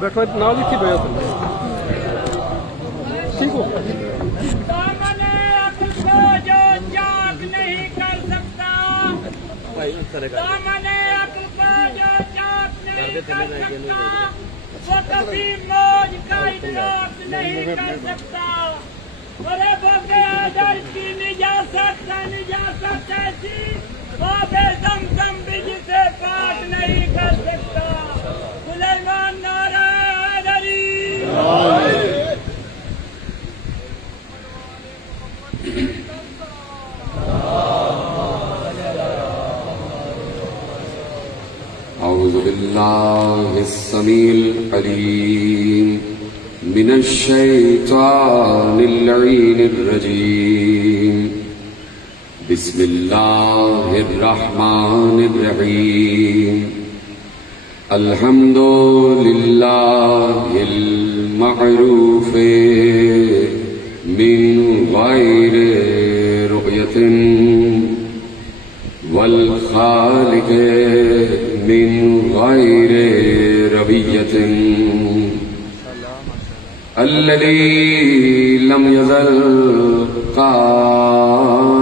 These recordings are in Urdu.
بیٹھو نال ہی بھیا ٹھیک ہو وہ کبھی موج کا ادراک نہیں کر سکتا بڑے بوکے آجر کی نجاست ایسی وہ بے زمزم بھی جسے پاک نہیں کر سکتا سلیمان نعرہ حیدری أعوذ بالله السميع العليم من الشيطان اللعين الرجيم بسم الله الرحمن الرحيم الحمد لله المعروف من غير رؤية والخالق من غير ربية الذي لم يزل قائما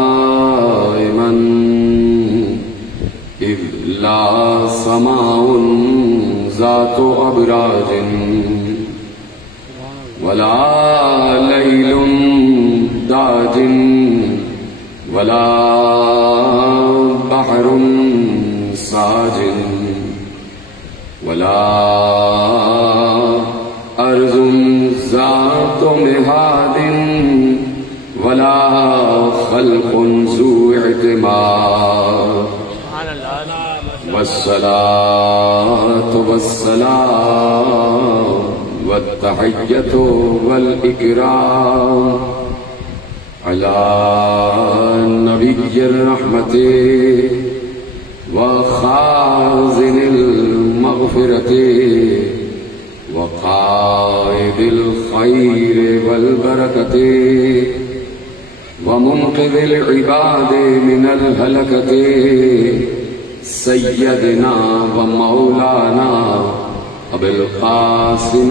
دائما إذ لا سماء ذات أبراج ولا ليل داج ولا بحر ساجن ولا أرض ذات مهاد ولا خلق ذو اعتماد والصلاة والسلام والتحية والإكرام على نبي الرحمة وخازن المغفرة وقائد الخير والبركة ومنقذ العباد من الهلكة سيدنا ومولانا أبي القاسم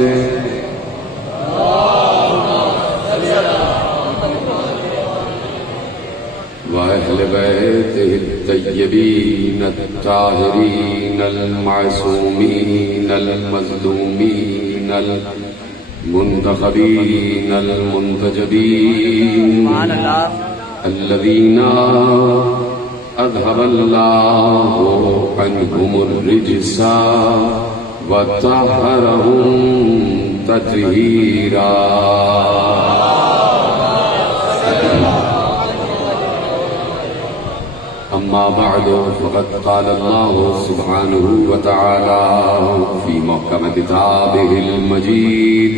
وأهل بيته الطيبين الطاهرين المعصومين المظلومين المنتخبين المنتجبين الذين أذهب الله عنهم الرجس وطهرهم تطهيرا أما بعد فقد قال الله سبحانه وتعالى في محكم كتابه المجيد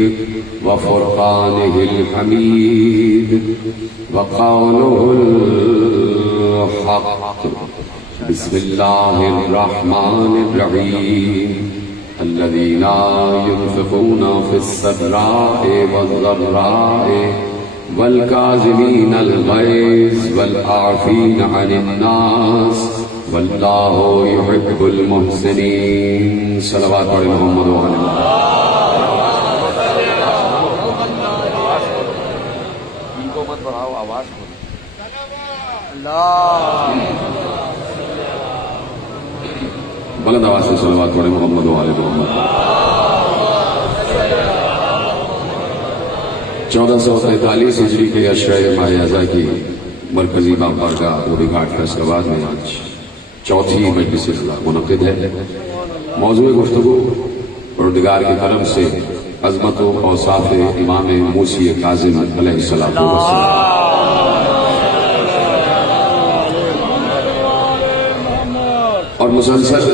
وفرقانه الحميد وقوله الحق بسم الله الرحمن الرحيم الذين ينفقون في السراء والضراء والكاظمين الغيظ والعافين عن الناس والله يحب المحسنين صلوات على محمد وعلى بلند آواز سے صلوات پڑھیں محمد وعلى محمد 1443 ہجری کے اشرۂ ماہ اعضا کی مرکزی امام بارگاہ روبی گھاٹ فیصل آباد میں آج چوتھی مجلس منعقد ہے. موضوع گفتگو پروردگار کے کرم سے عظمت و اوصاف امام موسی کاظم علیہ السلام اور مسلسل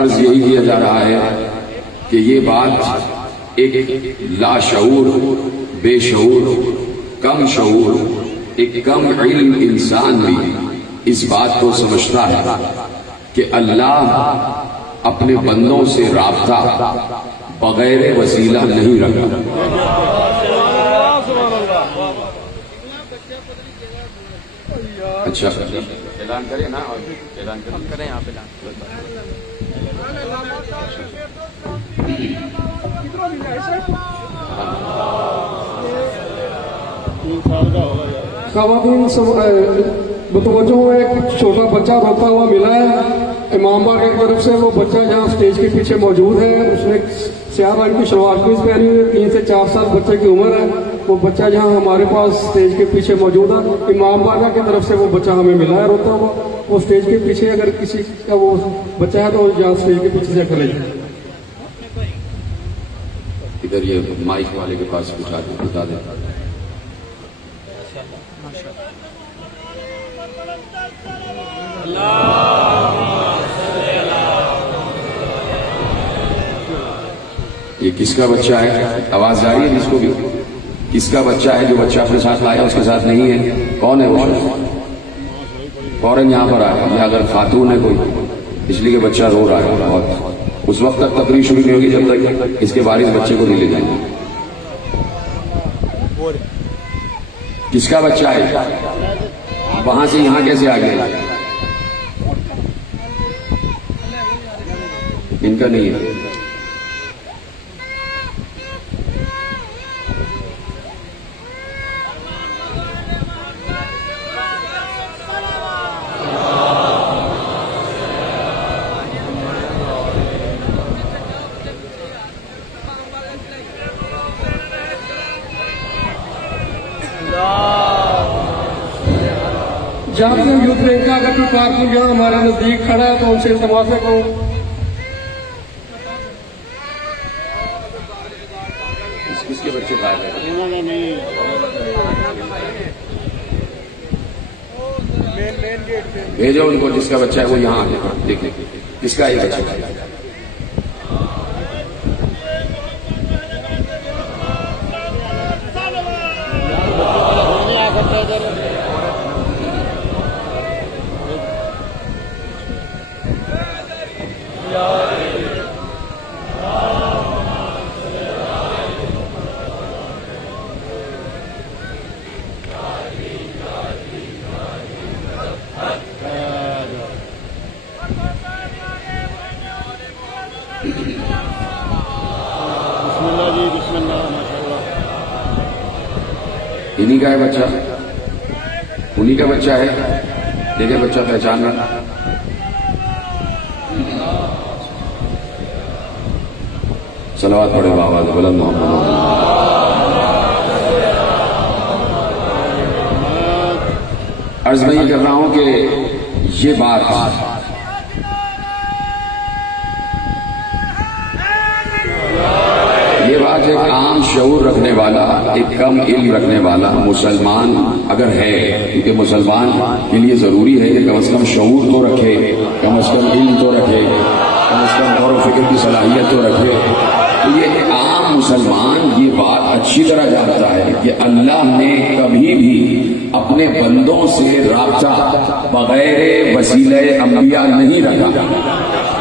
عرض یہی کیا جا رہا ہے کہ یہ بات ایک لاشعور بے شعور کم شعور ایک کم علم انسان بھی اس بات کو سمجھتا ہے کہ اللہ اپنے بندوں سے رابطہ بغیر وسیلہ نہیں رکھتا. اچھا اعلان کریں نا، اور اعلان کریں آپ اعلان. خواتین متوجہ ہوا ایک چھوٹا بچہ روتا ہوا ملا ہے امام باغ کی طرف سے. وہ بچہ جہاں اسٹیج کے پیچھے موجود ہے، اس نے سیاہ رنگ کی شلوار قمیض پہنی ہوئی ہے، 3 سے 4 سال بچے کی عمر ہے. وہ بچہ جہاں ہمارے پاس اسٹیج کے پیچھے موجود ہے، امام باغ کی طرف سے وہ بچہ ہمیں ملا ہے روتا ہوا. وہ اسٹیج کے پیچھے اگر کسی کا وہ بچہ ہے تو جہاں اسٹیج کے پیچھے سے کھڑے جائے. ادھر یہ مائک والے کے پاس بتا دیں. یہ کس کا بچہ ہے؟ آواز جا رہی ہے جس کو بھی؟ کس کا بچہ ہے جو بچہ اپنے ساتھ لایا اس کے ساتھ نہیں ہے؟ کون ہے وہ؟ فوراً یہاں پر آیا. یا اگر خاتون ہے کوئی اس لیے کہ بچہ رو رہا ہے بہت، اس وقت تک تقریر شروع نہیں ہوگی جب تک اس کے وارث بچے کو نہیں لے جائیں گے. کس کا بچہ ہے؟ وہاں سے یہاں کیسے آ گیا؟ ان کا نہیں ہے. جہاں سے یوتھ رینک کا اگر کوئی کارکن یہاں ہمارے نزدیک کھڑا ہے تو ان سے سماج کو کس کے بچے باہر ہیں؟ بھیجو ان کو، جس کا بچہ ہے وہ یہاں آ دیکھ لیں کس کا یہ بچہ ہے. انہی کا ہے بچہ، انہی کا بچہ ہے. دیکھیں بچہ پہچان رہا. صلوات پڑھے بابا بلند محمد. عرض میں یہ کر رہا ہوں کہ یہ بات ایک عام شعور رکھنے والا، ایک کم علم رکھنے والا مسلمان اگر ہے، کیونکہ مسلمان کے لیے ضروری ہے کہ کم از کم شعور تو رکھے، کم از کم علم تو رکھے، کم از کم غور و فکر کی صلاحیت تو رکھے. تو یہ ایک عام مسلمان یہ بات اچھی طرح جانتا ہے کہ اللہ نے کبھی بھی اپنے بندوں سے رابطہ بغیر وسیلہ انبیاء نہیں رکھا.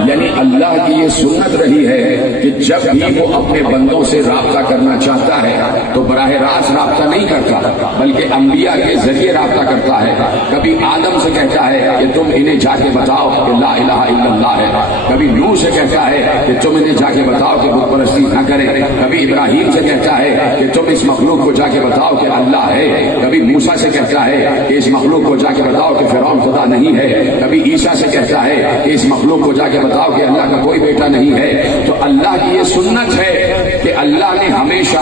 یعنی اللہ کی یہ سنت رہی ہے کہ جب بھی وہ اپنے بندوں سے رابطہ کرنا چاہتا ہے تو براہ راست رابطہ نہیں کرتا، بلکہ انبیاء کے ذریعے رابطہ کرتا ہے. کبھی آدم سے کہتا ہے کہ تم انہیں جا کے بتاؤ کہ لا الہ الا اللہ ہے. کبھی نوح سے کہتا ہے کہ تم انہیں جا کے بتاؤ کہ بت پرستی نہ کریں. کبھی ابراہیم سے کہتا ہے کہ تم اس مخلوق کو جا کے بتاؤ کہ اللہ ہے. کبھی موسیٰ سے کہتا ہے کہ اس مخلوق کو جا کے بتاؤ کہ فرعون خدا نہیں ہے. کبھی عیسیٰ سے کہتا ہے کہ اس مخلوق کو جا کے بتاؤ کہ اللہ کا کوئی بیٹا نہیں ہے. تو اللہ کی یہ سنت ہے کہ اللہ نے ہمیشہ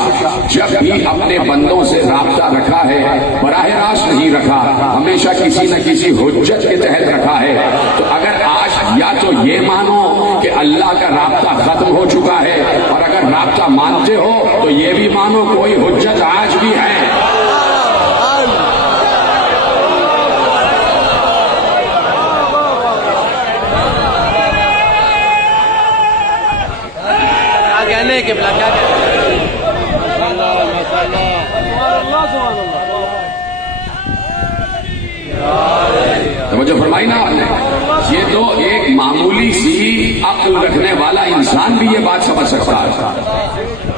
جب بھی اپنے بندوں سے رابطہ رکھا ہے براہ راست نہیں رکھا، ہمیشہ کسی نہ کسی حجت کے تحت رکھا ہے. تو اگر آج یا تو یہ مانو کہ اللہ کا رابطہ ختم ہو چکا ہے، اور اگر رابطہ مانتے ہو تو یہ بھی مانو کوئی حجت آج بھی ہے. توجہ فرمائی نا آپ نے. یہ تو ایک معمولی سی عقل رکھنے والا انسان بھی یہ بات سمجھ سکتا ہے.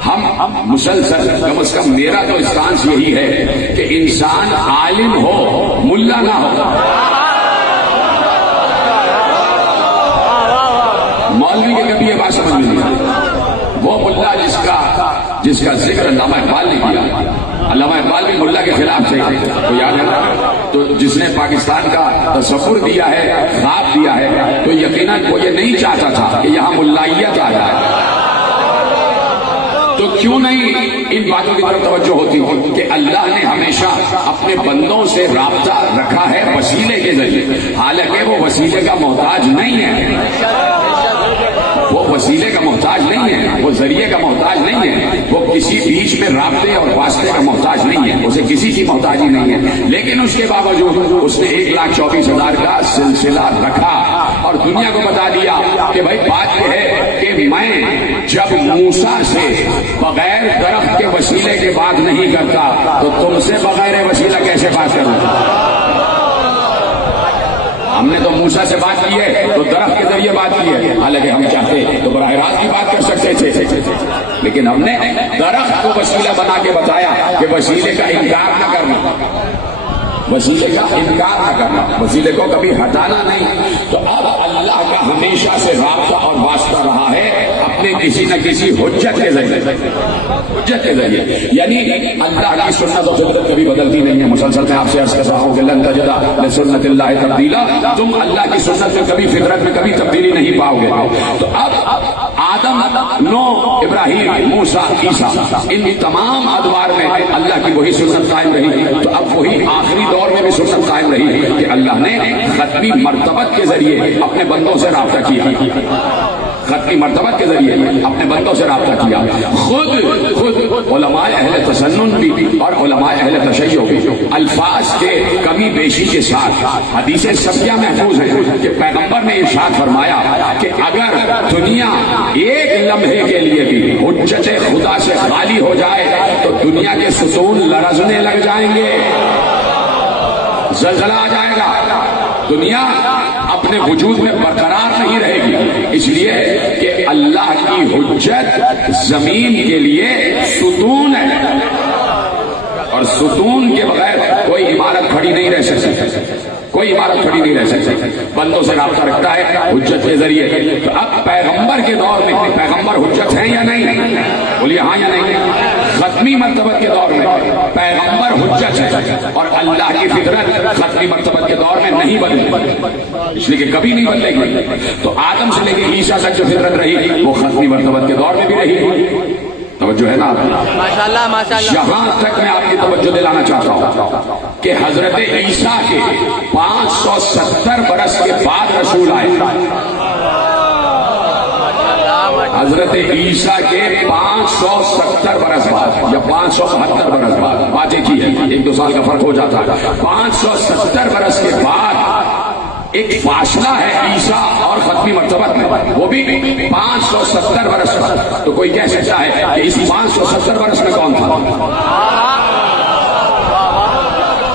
ہم ہم مسلسل کم از کم میرا تو اسٹانس یہی ہے کہ انسان عالم ہو ملا نہ ہو. مولوی کے کبھی یہ بات سمجھ میں نہیں آئی. وہ ملا جس کا ذکر علامہ اقبال نے کیا. علامہ اقبال بھی ملا کے خلاف تھے, تو یاد ہے نا. تو جس نے پاکستان کا تصور دیا ہے, خواب دیا ہے, تو یقیناً وہ یہ نہیں چاہتا تھا کہ یہاں ملائیت آ جائے. تو کیوں نہیں ان باتوں کی طرف توجہ ہوتی ہے کہ اللہ نے ہمیشہ اپنے بندوں سے رابطہ رکھا ہے وسیلے کے ذریعے, حالانکہ وہ وسیلے کا محتاج نہیں ہے. وہ وسیلے کا محتاج نہیں ہے, وہ ذریعے کا محتاج نہیں ہے, وہ کسی بیچ میں رابطے اور واسطے کا محتاج نہیں ہے, اسے کسی کی محتاجی نہیں ہے. لیکن اس کے باوجود اس نے 1,24,000 کا سلسلہ رکھا اور دنیا کو بتا دیا کہ بھائی بات یہ ہے کہ میں جب موسیٰ سے بغیر درخت کے وسیلے کے بات نہیں کرتا تو تم سے بغیر وسیلہ کیسے بات کروں. ہم نے تو موسیٰ سے بات کی ہے تو درخت کے ذریعے بات کی ہے, حالانکہ ہم چاہتے تو براہ راست کی بات کر سکتے تھے, لیکن ہم نے درخت کو وسیلہ بنا کے بتایا کہ وسیلے کا انکار نہ کرنا, وسیلے کا انکار نہ کرنا, وسیلے کو کبھی ہٹانا نہیں. تو اب اللہ کا ہمیشہ سے رابطہ اور واسطہ رہا ہے اپنے کسی نہ کسی حجت کے ذریعے, حجت کے ذریعے. یعنی اللہ کی سنت و فطرت کبھی بدلتی نہیں ہے. مسلسل میں آپ سے عرض کر رہا ہوں کہ لن تجد لسنت اللہ تبدیلا, تم اللہ کی سنت میں کبھی فطرت میں کبھی تبدیلی نہیں پاؤ گے. تو اب آدم, نوح, ابراہیم, موسیٰ, عیسیٰ, ان تمام ادوار میں اللہ کی وہی سنت قائم رہی. تو اب وہی آخری دور میں بھی سنت قائم رہی کہ اللہ نے ختمی مرتبت کے ذریعے اپنے بندوں سے رابطہ کیا, ختمی مرتبت کے ذریعے اپنے بندوں سے رابطہ کیا. خود علماء اہل تسنن بھی اور علماء اہل تشیع بھی الفاظ کے کمی بیشی کے ساتھ حدیثیں سبیہ محفوظ ہیں کہ پیغمبر نے ارشاد فرمایا کہ اگر دنیا ایک لمحے کے لیے بھی حجت خدا سے خالی ہو جائے تو دنیا کے ستون لرزنے لگ جائیں گے, زلزلہ آ جائے گا, دنیا اپنے وجود میں برقرار نہیں رہے گی. اس لیے کہ اللہ کی حجت زمین کے لیے ستون ہے, اور ستون کے بغیر کوئی عمارت کھڑی نہیں رہ سکتی, کوئی عمارت کھڑی نہیں رہ سکتی. بندوں سے رابطہ رکھتا ہے حجت کے ذریعے. تو اب پیغمبر کے دور میں پیغمبر حجت ہیں یا نہیں؟ بولیے ہاں یا نہیں. ختمی مرتبت کے دور میں پیغمبر حجت ہے اور اللہ کی فطرت ختمی مرتبت کے دور میں نہیں بدلے, اس لیے کہ کبھی نہیں بدلے گی. تو آدم سے لے کے عیسیٰ تک جو فطرت رہی وہ ختمی مرتبت کے دور میں بھی رہی. توجہ ہے نا ماشاءاللہ ماشاءاللہ. یہاں تک میں آپ کی توجہ دلانا چاہتا ہوں کہ حضرت عیسیٰ کے 570 برس کے بعد رسول آئے. حضرت عیسیٰ کے 570 برس بعد یا 572 برس بعد, بات ایک ہی ہے, 1-2 سال کا فرق ہو جاتا ہے. 570 برس کے بعد ایک فاصلہ ہے عیسیٰ اور ختمی مرتبت میں, وہ بھی 570 برس کا. تو کوئی کہہ سکتا ہے کہ اس 570 برس میں کون تھا؟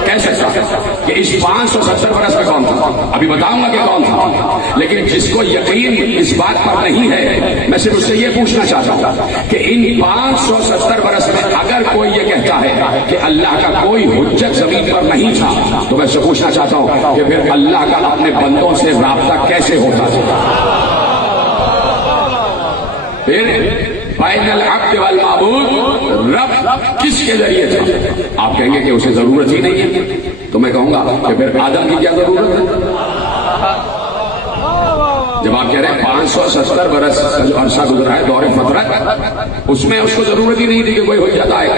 کہہ سکتا ہے کہ اس 570 برس میں کون تھا؟ ابھی بتاؤں گا کہ کون تھا. لیکن جس کو یقین اس بات پر نہیں ہے, میں صرف اس سے یہ پوچھنا چاہتا ہوں کہ ان 570 برس میں اگر کوئی یہ کہتا ہے کہ اللہ کا کوئی حجت زمین پر نہیں تھا, تو میں سے پوچھنا چاہتا ہوں کہ پھر اللہ کا اپنے بندوں سے رابطہ کیسے ہوتا تھا؟ پھر بین العبد والمعبود رب کس کے ذریعے تھا؟ آپ کہیں گے کہ اسے ضرورت ہی نہیں ہے, تو میں کہوں گا کہ پھر آدم کی کیا ضرورت ہے؟ جب آپ کہہ رہے ہیں 570 برس کا جو عرصہ گزرا ہے دور فطرت, اس میں اس کو ضرورت ہی نہیں تھی کہ کوئی حجت آئے,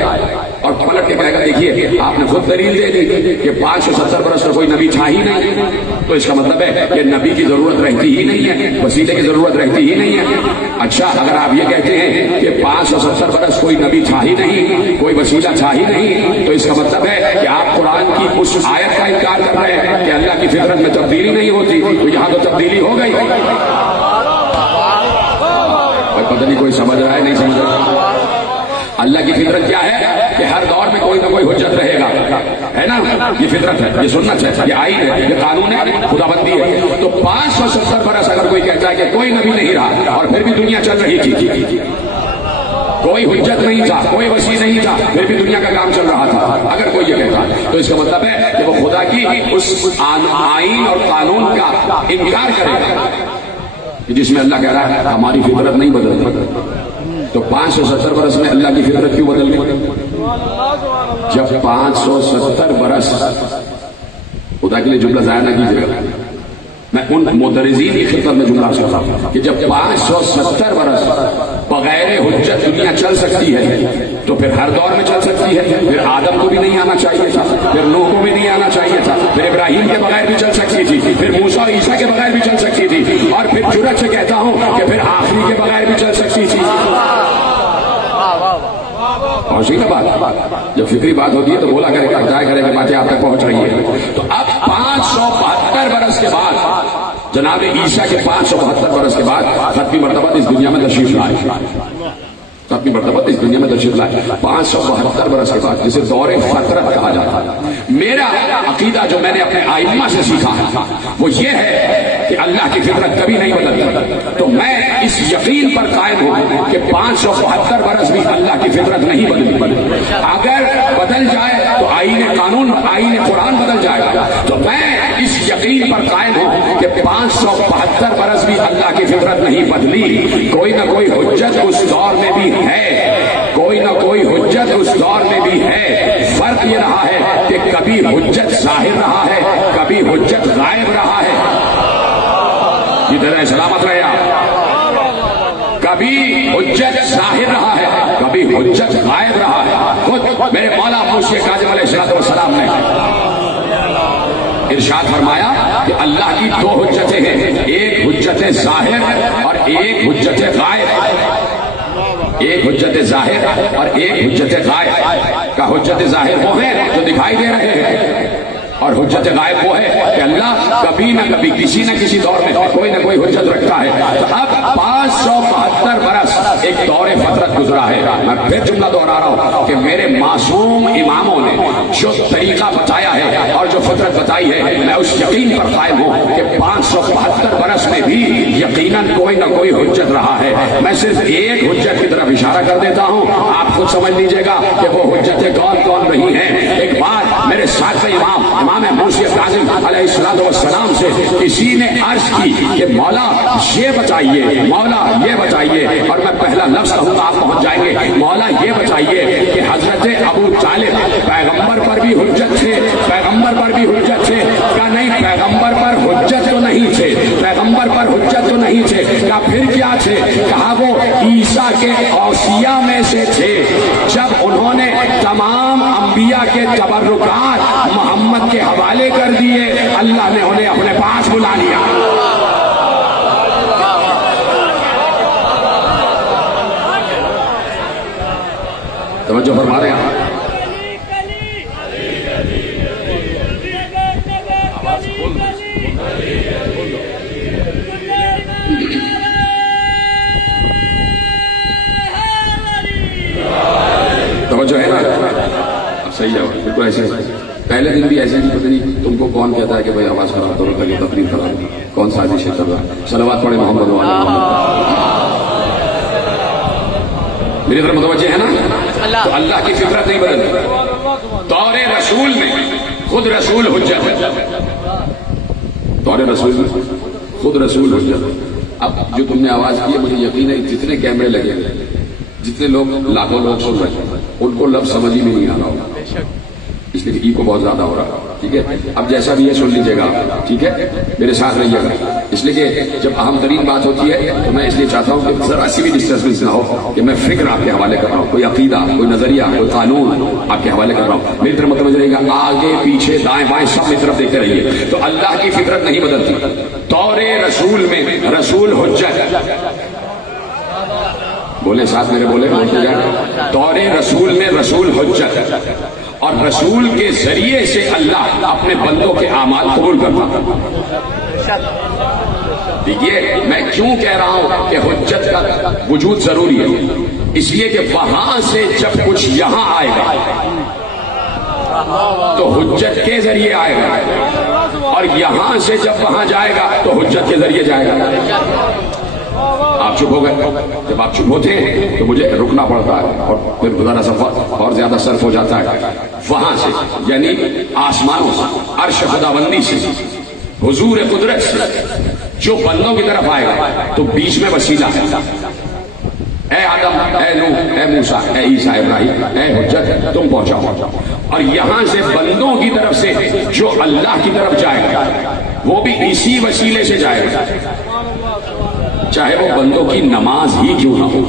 اور پلٹ کے کہے گا دیکھیے آپ نے خود دلیل دے دی کہ 570 برس کا کوئی نبی تھا ہی نہیں. تو اس کا مطلب ہے کہ نبی کی ضرورت رہتی ہی نہیں ہے, وسیلے کی ضرورت رہتی ہی نہیں ہے. اچھا, اگر آپ یہ کہتے ہیں کہ 570 برس کوئی نبی تھا ہی نہیں, کوئی وسیلہ تھا ہی نہیں, تو اس کا مطلب ہے کہ آپ قرآن کی اس آیت کا انکار کر رہے ہیں کہ اللہ کی فطرت میں تبدیلی نہیں ہوتی. تو یہاں تو تبدیلی ہو گئی. پتہ نہیں کوئی سمجھ رہا ہے نہیں سمجھ رہا. اللہ کی فطرت کیا ہے کہ ہر دور میں کوئی نہ کوئی حجت رہے گا, ہے نا. یہ فطرت ہے, یہ سنت ہے, یہ آئین ہے, یہ قانون ہے, خدا بندی ہے. تو 570 برس اگر کوئی کہتا ہے کہ کوئی نبی نہیں رہا اور پھر بھی دنیا چل رہی تھی, کوئی حجت نہیں تھا، کوئی وسیع نہیں تھا، پھر بھی دنیا کا کام چل رہا تھا، اگر کوئی یہ کہتا تو اس کا مطلب ہے کہ وہ خدا کی اس آئین اور قانون کا انکار کرے گا جس میں اللہ کہہ رہا ہے ہماری فطرت نہیں بدلتی۔ تو 570 برس میں اللہ کی فطرت کیوں بدل گئی؟ جب 570 برس، خدا کے لیے جملہ ضائع نہ کیجیے گا، میں ان مدرسین کی خدمت میں جملہ کرتا ہوں کہ جب 570 برس بغیر حجت دنیا چل سکتی ہے تو پھر ہر دور میں چل سکتی ہے۔ پھر آدم کو بھی نہیں آنا چاہیے تھا، پھر نوح کو بھی نہیں آنا چاہیے تھا، پھر ابراہیم کے بغیر بھی چل سکتی تھی، پھر موسیٰ اور عیسیٰ کے بغیر بھی چل سکتی تھی، اور پھر جرأت سے کہتا ہوں کہ پھر آخری کے بغیر بھی چل سکتی تھی۔ اور سی نا بات، جب فکری بات ہوتی ہے تو بولا کرے گا، بتایا کرے گا، باتیں آپ تک پہنچ رہی ہیں۔ تو اب 572 برس کے بعد جناب عیسیٰ کے 572 برس کے بعد ختمی مرتبہ اس دنیا میں تشریف لائے، ختمی مرتبہ اس دنیا میں تشریف لائے 572 برس کے بعد، جسے دور فطرت کہا جاتا ہے۔ میرا عقیدہ جو میں نے اپنے ائمہ سے سیکھا ہے وہ یہ ہے کہ اللہ کی فطرت کبھی نہیں بدلتی۔ تو میں اس یقین پر قائم ہوں کہ 572 برس بھی اللہ کی فطرت نہیں بدلی، اگر بدل جائے تو آئین قانون، آئین قرآن بدل جائے گا۔ تو میں اس یقین پر قائم ہوں کہ 572 برس بھی اللہ کی فطرت نہیں بدلی، کوئی نہ کوئی حجت اس دور میں بھی ہے، کوئی نہ کوئی حجت اس دور میں بھی ہے۔ فرق یہ رہا ہے کہ کبھی حجت ظاہر رہا ہے، کبھی حجت غائب رہا ہے۔ یہ طرح سلامت رہے آپ، کبھی حجت ظاہر رہا ہے، کبھی حجت غائب رہا ہے۔ خود میرے مولا موسی کاظم علیہ السلام نے ارشاد فرمایا کہ اللہ کی دو حجتیں ہیں، ایک حجت ظاہر اور ایک حجت غائب، ایک حجت ظاہر اور ایک حجت غائب۔ کا حجت ظاہر وہ ہے جو دکھائی دے رہے ہیں، اور حجت غائب وہ ہے کہ اللہ کبھی نہ کبھی کسی نہ کسی دور میں کوئی نہ کوئی حجت رکھتا ہے۔ تو اب 572 برس ایک دور فطرت گزرا ہے۔ میں پھر جملہ دوہرا رہا ہوں کہ میرے معصوم اماموں نے جو طریقہ بتایا ہے اور جو فطرت بتائی ہے، میں اس یقین پر قائم ہوں کہ 572 برس میں بھی یقیناً کوئی نہ کوئی حجت رہا ہے۔ میں صرف ایک حجت کی طرف اشارہ کر دیتا ہوں، آپ خود سمجھ لیجئے گا کہ وہ حجتیں کون کون رہی ہیں۔ ایک بات میرے ساتھ امام موسی کاظم علیہ السلام سے کسی نے عرض کی کہ مولا یہ بتائیے، مولا یہ بتائیے، اور میں پہلا لفظ کہوں گا آپ پہنچ جائیں گے، مولا یہ بتائیے کہ حضرت ابو طالب پیغمبر پر بھی حجت تھے، پیغمبر پر بھی حجت تھے؟ کہا نہیں، پیغمبر پر حجت تو نہیں تھے، پیغمبر پر حجت تو نہیں تھے۔ کہا پھر کیا تھے؟ کہا وہ عیسیٰ کے اوصیاء میں سے تھے، جب انہوں نے تمام انبیاء کے تبرکات محمد کے حوالے کر دیے، اللہ نے انہیں اپنے پاس بلا لیا۔ توجہ فرما رہے ہیں توجہ ہے نا؟ صحیح ہے، بالکل ایسے پہلے دن بھی ایسے نہیں، پتہ نہیں تم کو کون کہتا ہے کہ بھائی آواز خراب کرو تاکہ تقریر خراب، کون سازش کر رہا ہے؟ صلوات پڑھے محمد وعلی محمد۔ میری طرف متوجہ ہے نا؟ تو اللہ کی فطرت نہیں بدلتی۔ دور رسول میں خود رسول حجت ہے، دور رسول میں خود رسول حجت ہے۔ اب جو تم نے آواز کی ہے، مجھے یقین ہے جتنے کیمرے لگے ہوئے، جتنے لوگ لاکھوں لوگ سن رہے ہیں، ان کو لفظ سمجھ ہی میں نہیں آ رہا ہوگا، اس لیے ای کو بہت زیادہ ہو رہا ہے، ٹھیک ہے؟ اب جیسا بھی ہے سن لیجیے گا، ٹھیک ہے؟ میرے ساتھ رہیے گا، اس لیے کہ جب اہم ترین بات ہوتی ہے تو میں اس لیے چاہتا ہوں کہ ذرا سی بھی ڈسٹربنس نہ ہو، کہ میں فکر آپ کے حوالے کر رہا ہوں، کوئی عقیدہ، کوئی نظریہ، کوئی قانون آپ کے حوالے کر رہا ہوں، میری طرف متوجہ رہے گا، آگے پیچھے دائیں بائیں سب میری طرف دیکھتے رہیے۔ تو اللہ کی فطرت نہیں بدلتی، دور رسول میں رسول حجت، بولے ساتھ میرے، بولے دور رسول میں رسول حجت، اور رسول کے ذریعے سے اللہ اپنے بندوں کے اعمال قبول کرتا۔ دیکھیے میں کیوں کہہ رہا ہوں کہ حجت کا وجود ضروری ہے، اس لیے کہ وہاں سے جب کچھ یہاں آئے گا تو حجت کے ذریعے آئے گا، اور یہاں سے جب وہاں جائے گا تو حجت کے ذریعے جائے گا۔ آپ چپ ہو گئے. جب آپ چپ ہوتے ہیں تو مجھے رکنا پڑتا ہے اور پھر ذرا سا اور زیادہ صرف ہو جاتا ہے. وہاں سے یعنی آسمانوں سے، عرش خداوندی سے، حضور قدرت سے جو بندوں کی طرف آئے گا تو بیچ میں وسیلہ ہے. اے آدم، اے نوح، اے موسیٰ، اے عیسیٰ، ابراہیم، اے حجت، تم پہنچاؤ. اور یہاں سے بندوں کی طرف سے جو اللہ کی طرف جائے گا وہ بھی اسی وسیلے سے جائے گا، چاہے وہ بندوں کی نماز ہی کیوں نہ ہو،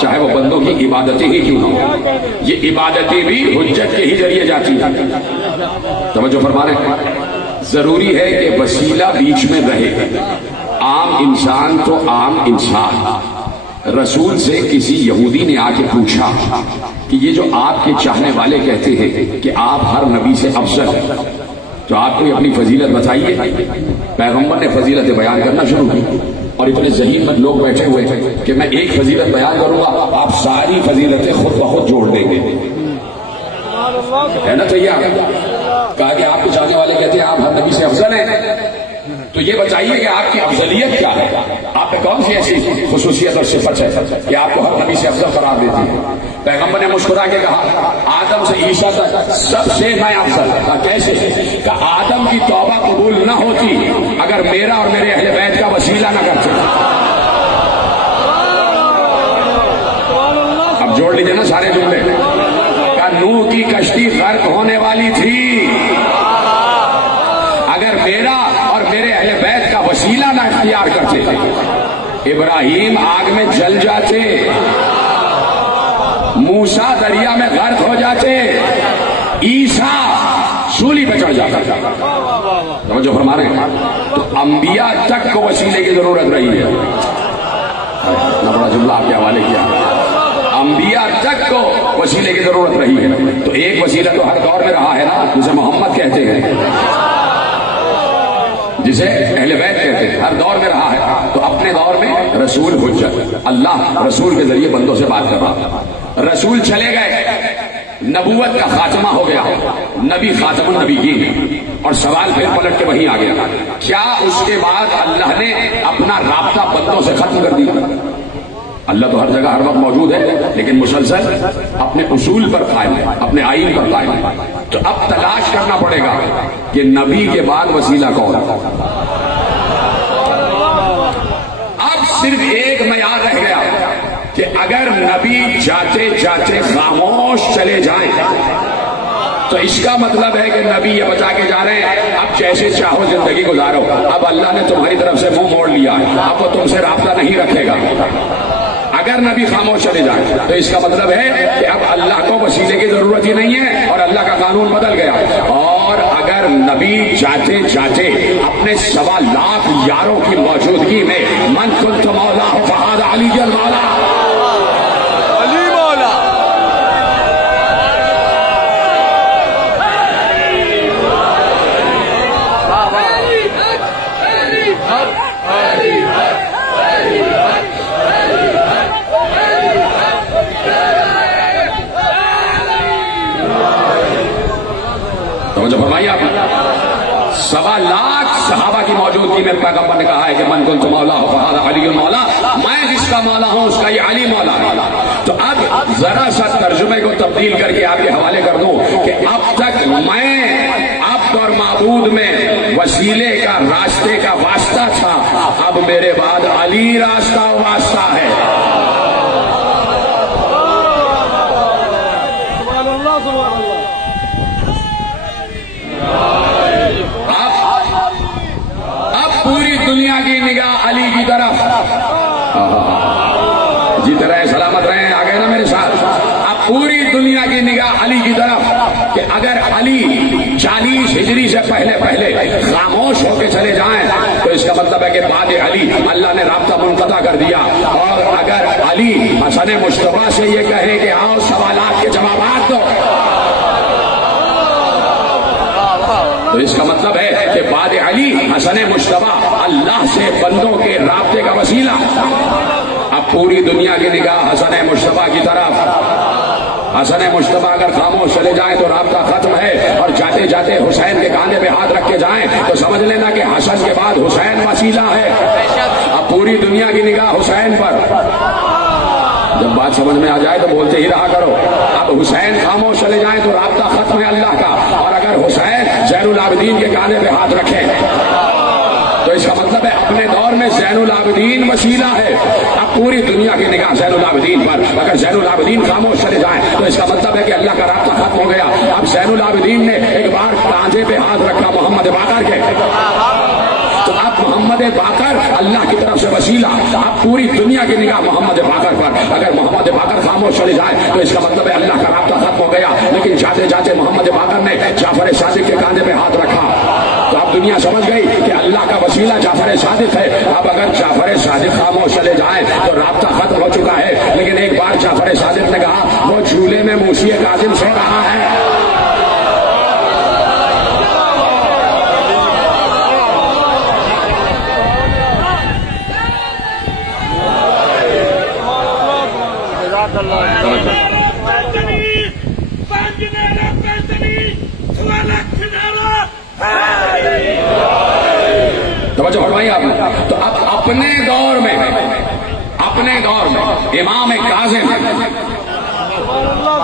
چاہے وہ بندوں کی عبادتیں ہی کیوں نہ ہو. یہ عبادتیں بھی حجت کے ہی ذریعے جاتی ہیں. توجہ فرما رہے ہیں. ضروری ہے کہ وسیلہ بیچ میں رہے. عام انسان تو عام انسان. رسول سے کسی یہودی نے آ کے پوچھا کہ یہ جو آپ کے چاہنے والے کہتے ہیں کہ آپ ہر نبی سے افضل ہیں، تو آپ کو اپنی فضیلت بتائیے. پیغمبر نے فضیلت بیان کرنا شروع کی اور اتنے ذہین مند لوگ بیٹھے ہوئے ہیں کہ میں ایک فضیلت بیان کروں گا، آپ ساری فضیلتیں خود بخود جوڑ دیں گے. ہے نا تیار؟ کہا کہ آپ کے چاہنے والے کہتے ہیں آپ ہر نبی سے افضل ہیں، تو یہ بتائیے کہ آپ کی افضلیت کیا ہے، آپ میں کون سی ایسی خصوصیت اور صفت ہے کہ آپ کو ہر نبی سے افضل قرار دیتی ہے. پیغمبر نے مسکرا کے کہا آدم سے عیسیٰ تک سب سے میں افضل. کیسے؟ کہ آدم کی توبہ قبول نہ ہوتی اگر میرا اور میرے اہل بیت کا وسیلہ نہ کرتے. اب جوڑ لیجیے نا سارے جملے. کہ نوح کی کشتی غرق ہونے والی تھی اگر میرا اور میرے اہل بیت کا وسیلہ نہ اختیار کرتے. ابراہیم آگ میں جل جاتے، موسیٰ دریا میں غرق ہو جاتے، عیسیٰ سولی پہ چڑھ جاتا. جو فرما رہے ہیں تو انبیاء تک کو وسیلے کی ضرورت رہی ہے. اتنا بڑا جملہ آپ کے حوالے کیا. انبیاء تک کو وسیلے کی ضرورت رہی ہے. تو ایک وسیلہ تو ہر دور میں رہا ہے نا، جسے محمد کہتے ہیں، جسے اہل بیت کہتے ہیں، ہر دور میں رہا ہے. تو اپنے دور میں رسول حجت، اللہ رسول کے ذریعے بندوں سے بات کر رہا. رسول چلے گئے، نبوت کا خاتمہ ہو گیا، نبی خاتم النبیین، اور سوال پھر پلٹ کے وہیں آ گیا. کیا اس کے بعد اللہ نے اپنا رابطہ بندوں سے ختم کر دیا؟ اللہ تو ہر جگہ ہر وقت موجود ہے لیکن مسلسل اپنے اصول پر قائم ہے، اپنے آئین پر قائم ہے. تو اب تلاش کرنا پڑے گا کہ نبی کے بعد وسیلہ کون ہے. اب صرف ایک معیار رہ گیا کہ اگر نبی جاتے جاتے خاموش چلے جائیں تو اس کا مطلب ہے کہ نبی یہ بتا کے جا رہے ہیں اب جیسے چاہو زندگی گزارو، اب اللہ نے تمہاری طرف سے منہ موڑ لیا، اب وہ تم سے رابطہ نہیں رکھے گا. اگر نبی خاموش چلے جائے تو اس کا مطلب ہے کہ اب اللہ کو وسیلے کی ضرورت ہی نہیں ہے اور اللہ کا قانون بدل گیا. اور اگر نبی جاتے جاتے اپنے 1.25 لاکھ یاروں کی موجودگی میں من کنت مولا فہذا علی المولا، علی مولا، فرمائیے آپ 1.25 لاکھ صحابہ کی موجودگی میں پیغمبر نے کہا ہے کہ من کنت مولا فہذا علی المولا، میں جس کا مولا ہوں اس کا یہ علی مولا. تو اب ذرا سا ترجمے کو تبدیل کر کے آپ کے حوالے کر دوں کہ اب تک میں عبد اور معبود میں وسیلے کا، راستے کا واسطہ تھا، اب میرے بعد علی راستہ واسطہ ہے. دنیا کی نگاہ علی کی طرف. جی طرح سلامت رہیں، آ گئے نا میرے ساتھ. اب پوری دنیا کی نگاہ علی کی طرف کہ اگر علی 40 ہجری سے پہلے خاموش ہو کے چلے جائیں تو اس کا مطلب ہے کہ بعد علی اللہ نے رابطہ منقطع کر دیا. اور اگر علی حسن مصطفیٰ سے یہ کہے کہ آؤ سوالات کے جوابات دو تو اس کا مطلب ہے کہ بعد علی حسن مصطفیٰ اللہ سے بندوں کے رابطے کا وسیلہ. اب پوری دنیا کی نگاہ حسن مصطفیٰ کی طرف. حسن مشتبہ اگر خاموش چلے جائیں تو رابطہ ختم ہے، اور جاتے جاتے حسین کے کاندھے پہ ہاتھ رکھ کے جائیں تو سمجھ لینا کہ حسن کے بعد حسین وسیلہ ہے۔ اب پوری دنیا کی نگاہ حسین پر۔ جب بات سمجھ میں آ جائے تو بولتے ہی رہا کرو۔ اب حسین خاموش چلے جائیں تو رابطہ ختم ہے اللہ کا، اور اگر حسین زین العابدین کے کاندھے پہ ہاتھ رکھے تو اس کا مطلب ہے اپنے دور میں زین العابدین وسیلہ ہے۔ اب پوری دنیا کی نگاہ زین العابدین پر، اگر زین العابدین خاموش چلے جائیں تو اس کا مطلب ہے کہ اللہ کا رابطہ ختم ہو گیا۔ اب زین العابدین نے ایک بار کاندھے پہ ہاتھ رکھا محمد باقر کے، تو اب محمد باقر اللہ کی طرف سے وسیلہ، اب پوری دنیا کی نگاہ محمد باقر پر۔ اگر محمد باقر خاموش چلے جائے تو اس کا مطلب ہے اللہ کا رابطہ ختم ہو گیا۔ لیکن جاتے جاتے محمد باقر نے جعفر صادق کے کاندھے پہ ہاتھ رکھا تو اب دنیا سمجھ گئی کہ اللہ کا وسیلہ جعفر صادق ہے۔ اب اگر جعفر صادق خاموش چلے جائیں تو رابطہ ختم ہو چکا ہے۔ لیکن ایک بار جعفر صادق نے کہا وہ جھولے میں موسی کاظم سو رہا ہے۔ توجہ فرمائیے آپ نے۔ تو اب اپنے دور میں امام کاظم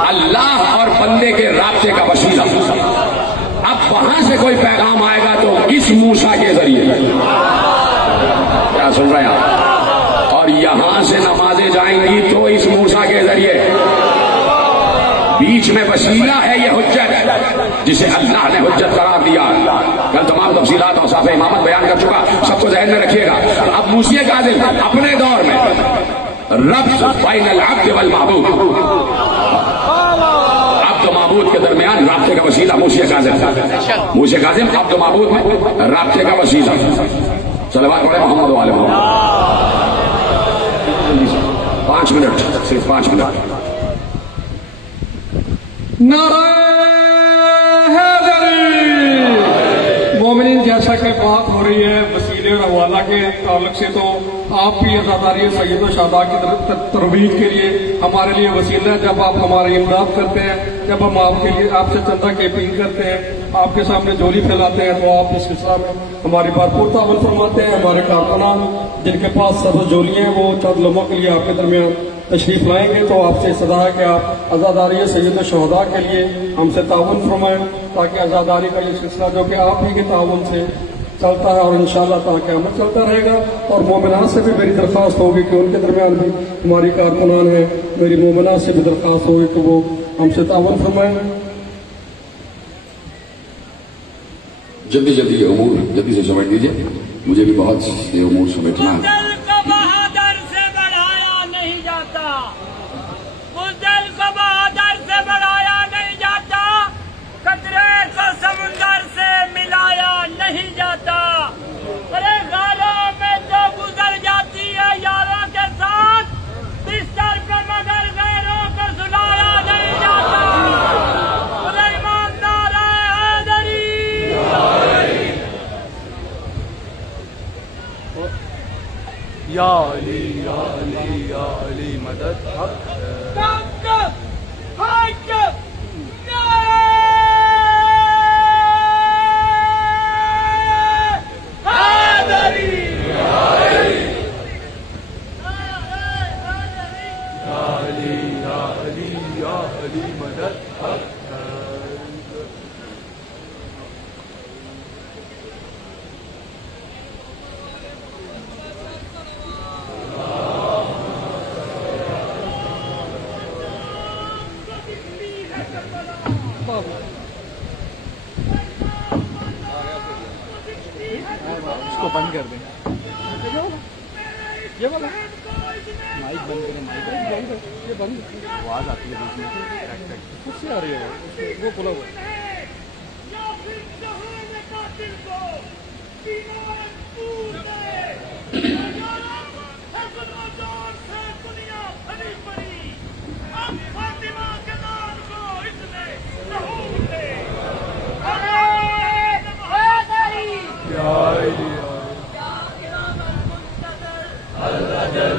اللہ اور بندے کے رابطے کا وسیلہ، اب وہاں سے کوئی پیغام آئے گا تو اس موسیٰ کے ذریعے، کیا سن رہے ہیں آپ؟ اور یہاں سے نمازیں جائیں گی تو اس موسیٰ کے ذریعے۔ بیچ میں وسیلہ ہے یہ حجت، جسے اللہ نے حجت قرار دیا۔ کل تمام تفصیلات اور صاحب امامت بیان کر چکا، سب کو ذہن میں رکھیے گا۔ اب موسی کاظم اپنے دور میں ربط بین العبد والمعبود، عبد و معبود کے درمیان رابطے کا وسیلہ موسی کاظم عبد و معبود میں رابطے کا وسیلہ۔ صلوات پڑھیں محمد و آل محمد۔ 5 منٹ، صرف 5 منٹ۔ نعرہ حیدری۔ مومنین، جیسا کہ بات ہو رہی ہے وسیلے اور حوالہ کے تعلق سے، تو آپ بھی عزاداری سید و شہداء کی ترویج کے لیے ہمارے لیے وسیلہ ہے۔ جب آپ ہماری امداد کرتے ہیں، جب ہم آپ کے لیے آپ سے چندہ کی اپیل کرتے ہیں، آپ کے سامنے جھولی پھیلاتے ہیں، تو آپ اس سلسلہ میں ہماری بات پر تعاون فرماتے ہیں۔ ہمارے کارکنان جن کے پاس سبز جھولیاں ہیں وہ چند لمحوں کے لیے آپ کے درمیان تشریف لائیں گے، تو آپ سے صدا ہے کہ آپ عزاداری سید الشہداء کے لیے ہم سے تعاون فرمائیں، تاکہ عزاداری کا یہ سلسلہ جو کہ آپ ہی کے تعاون سے چلتا ہے اور انشاءاللہ تا قیامت چلتا رہے گا۔ اور مومنات سے بھی میری درخواست ہوگی کہ ان کے درمیان بھی ہماری کارکنان ہیں، میری مومنات سے بھی درخواست ہوگی کہ وہ ہم سے تعاون فرمائیں۔ جلدی جلدی یہ امور جلدی سے سمیٹ دیجیے، مجھے بھی بہت یہ امور سمیٹنا ہے۔ سمندر سے ملایا نہیں جاتا، ارے غاروں میں جو گزر جاتی ہے یاروں کے ساتھ، بستر پہ مگر غیروں کو سلایا نہیں جاتا۔ ارے ایماندار حیدری، یا علی یا علی یا علی مدد حق اس کو بند کر دیں، یہ والا مائک بند کریں، مائک یہ بند، آواز آتی ہے بیچ میں خود سے آ رہی ہے، وہ کھلا ہوا ہے۔ الأجل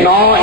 9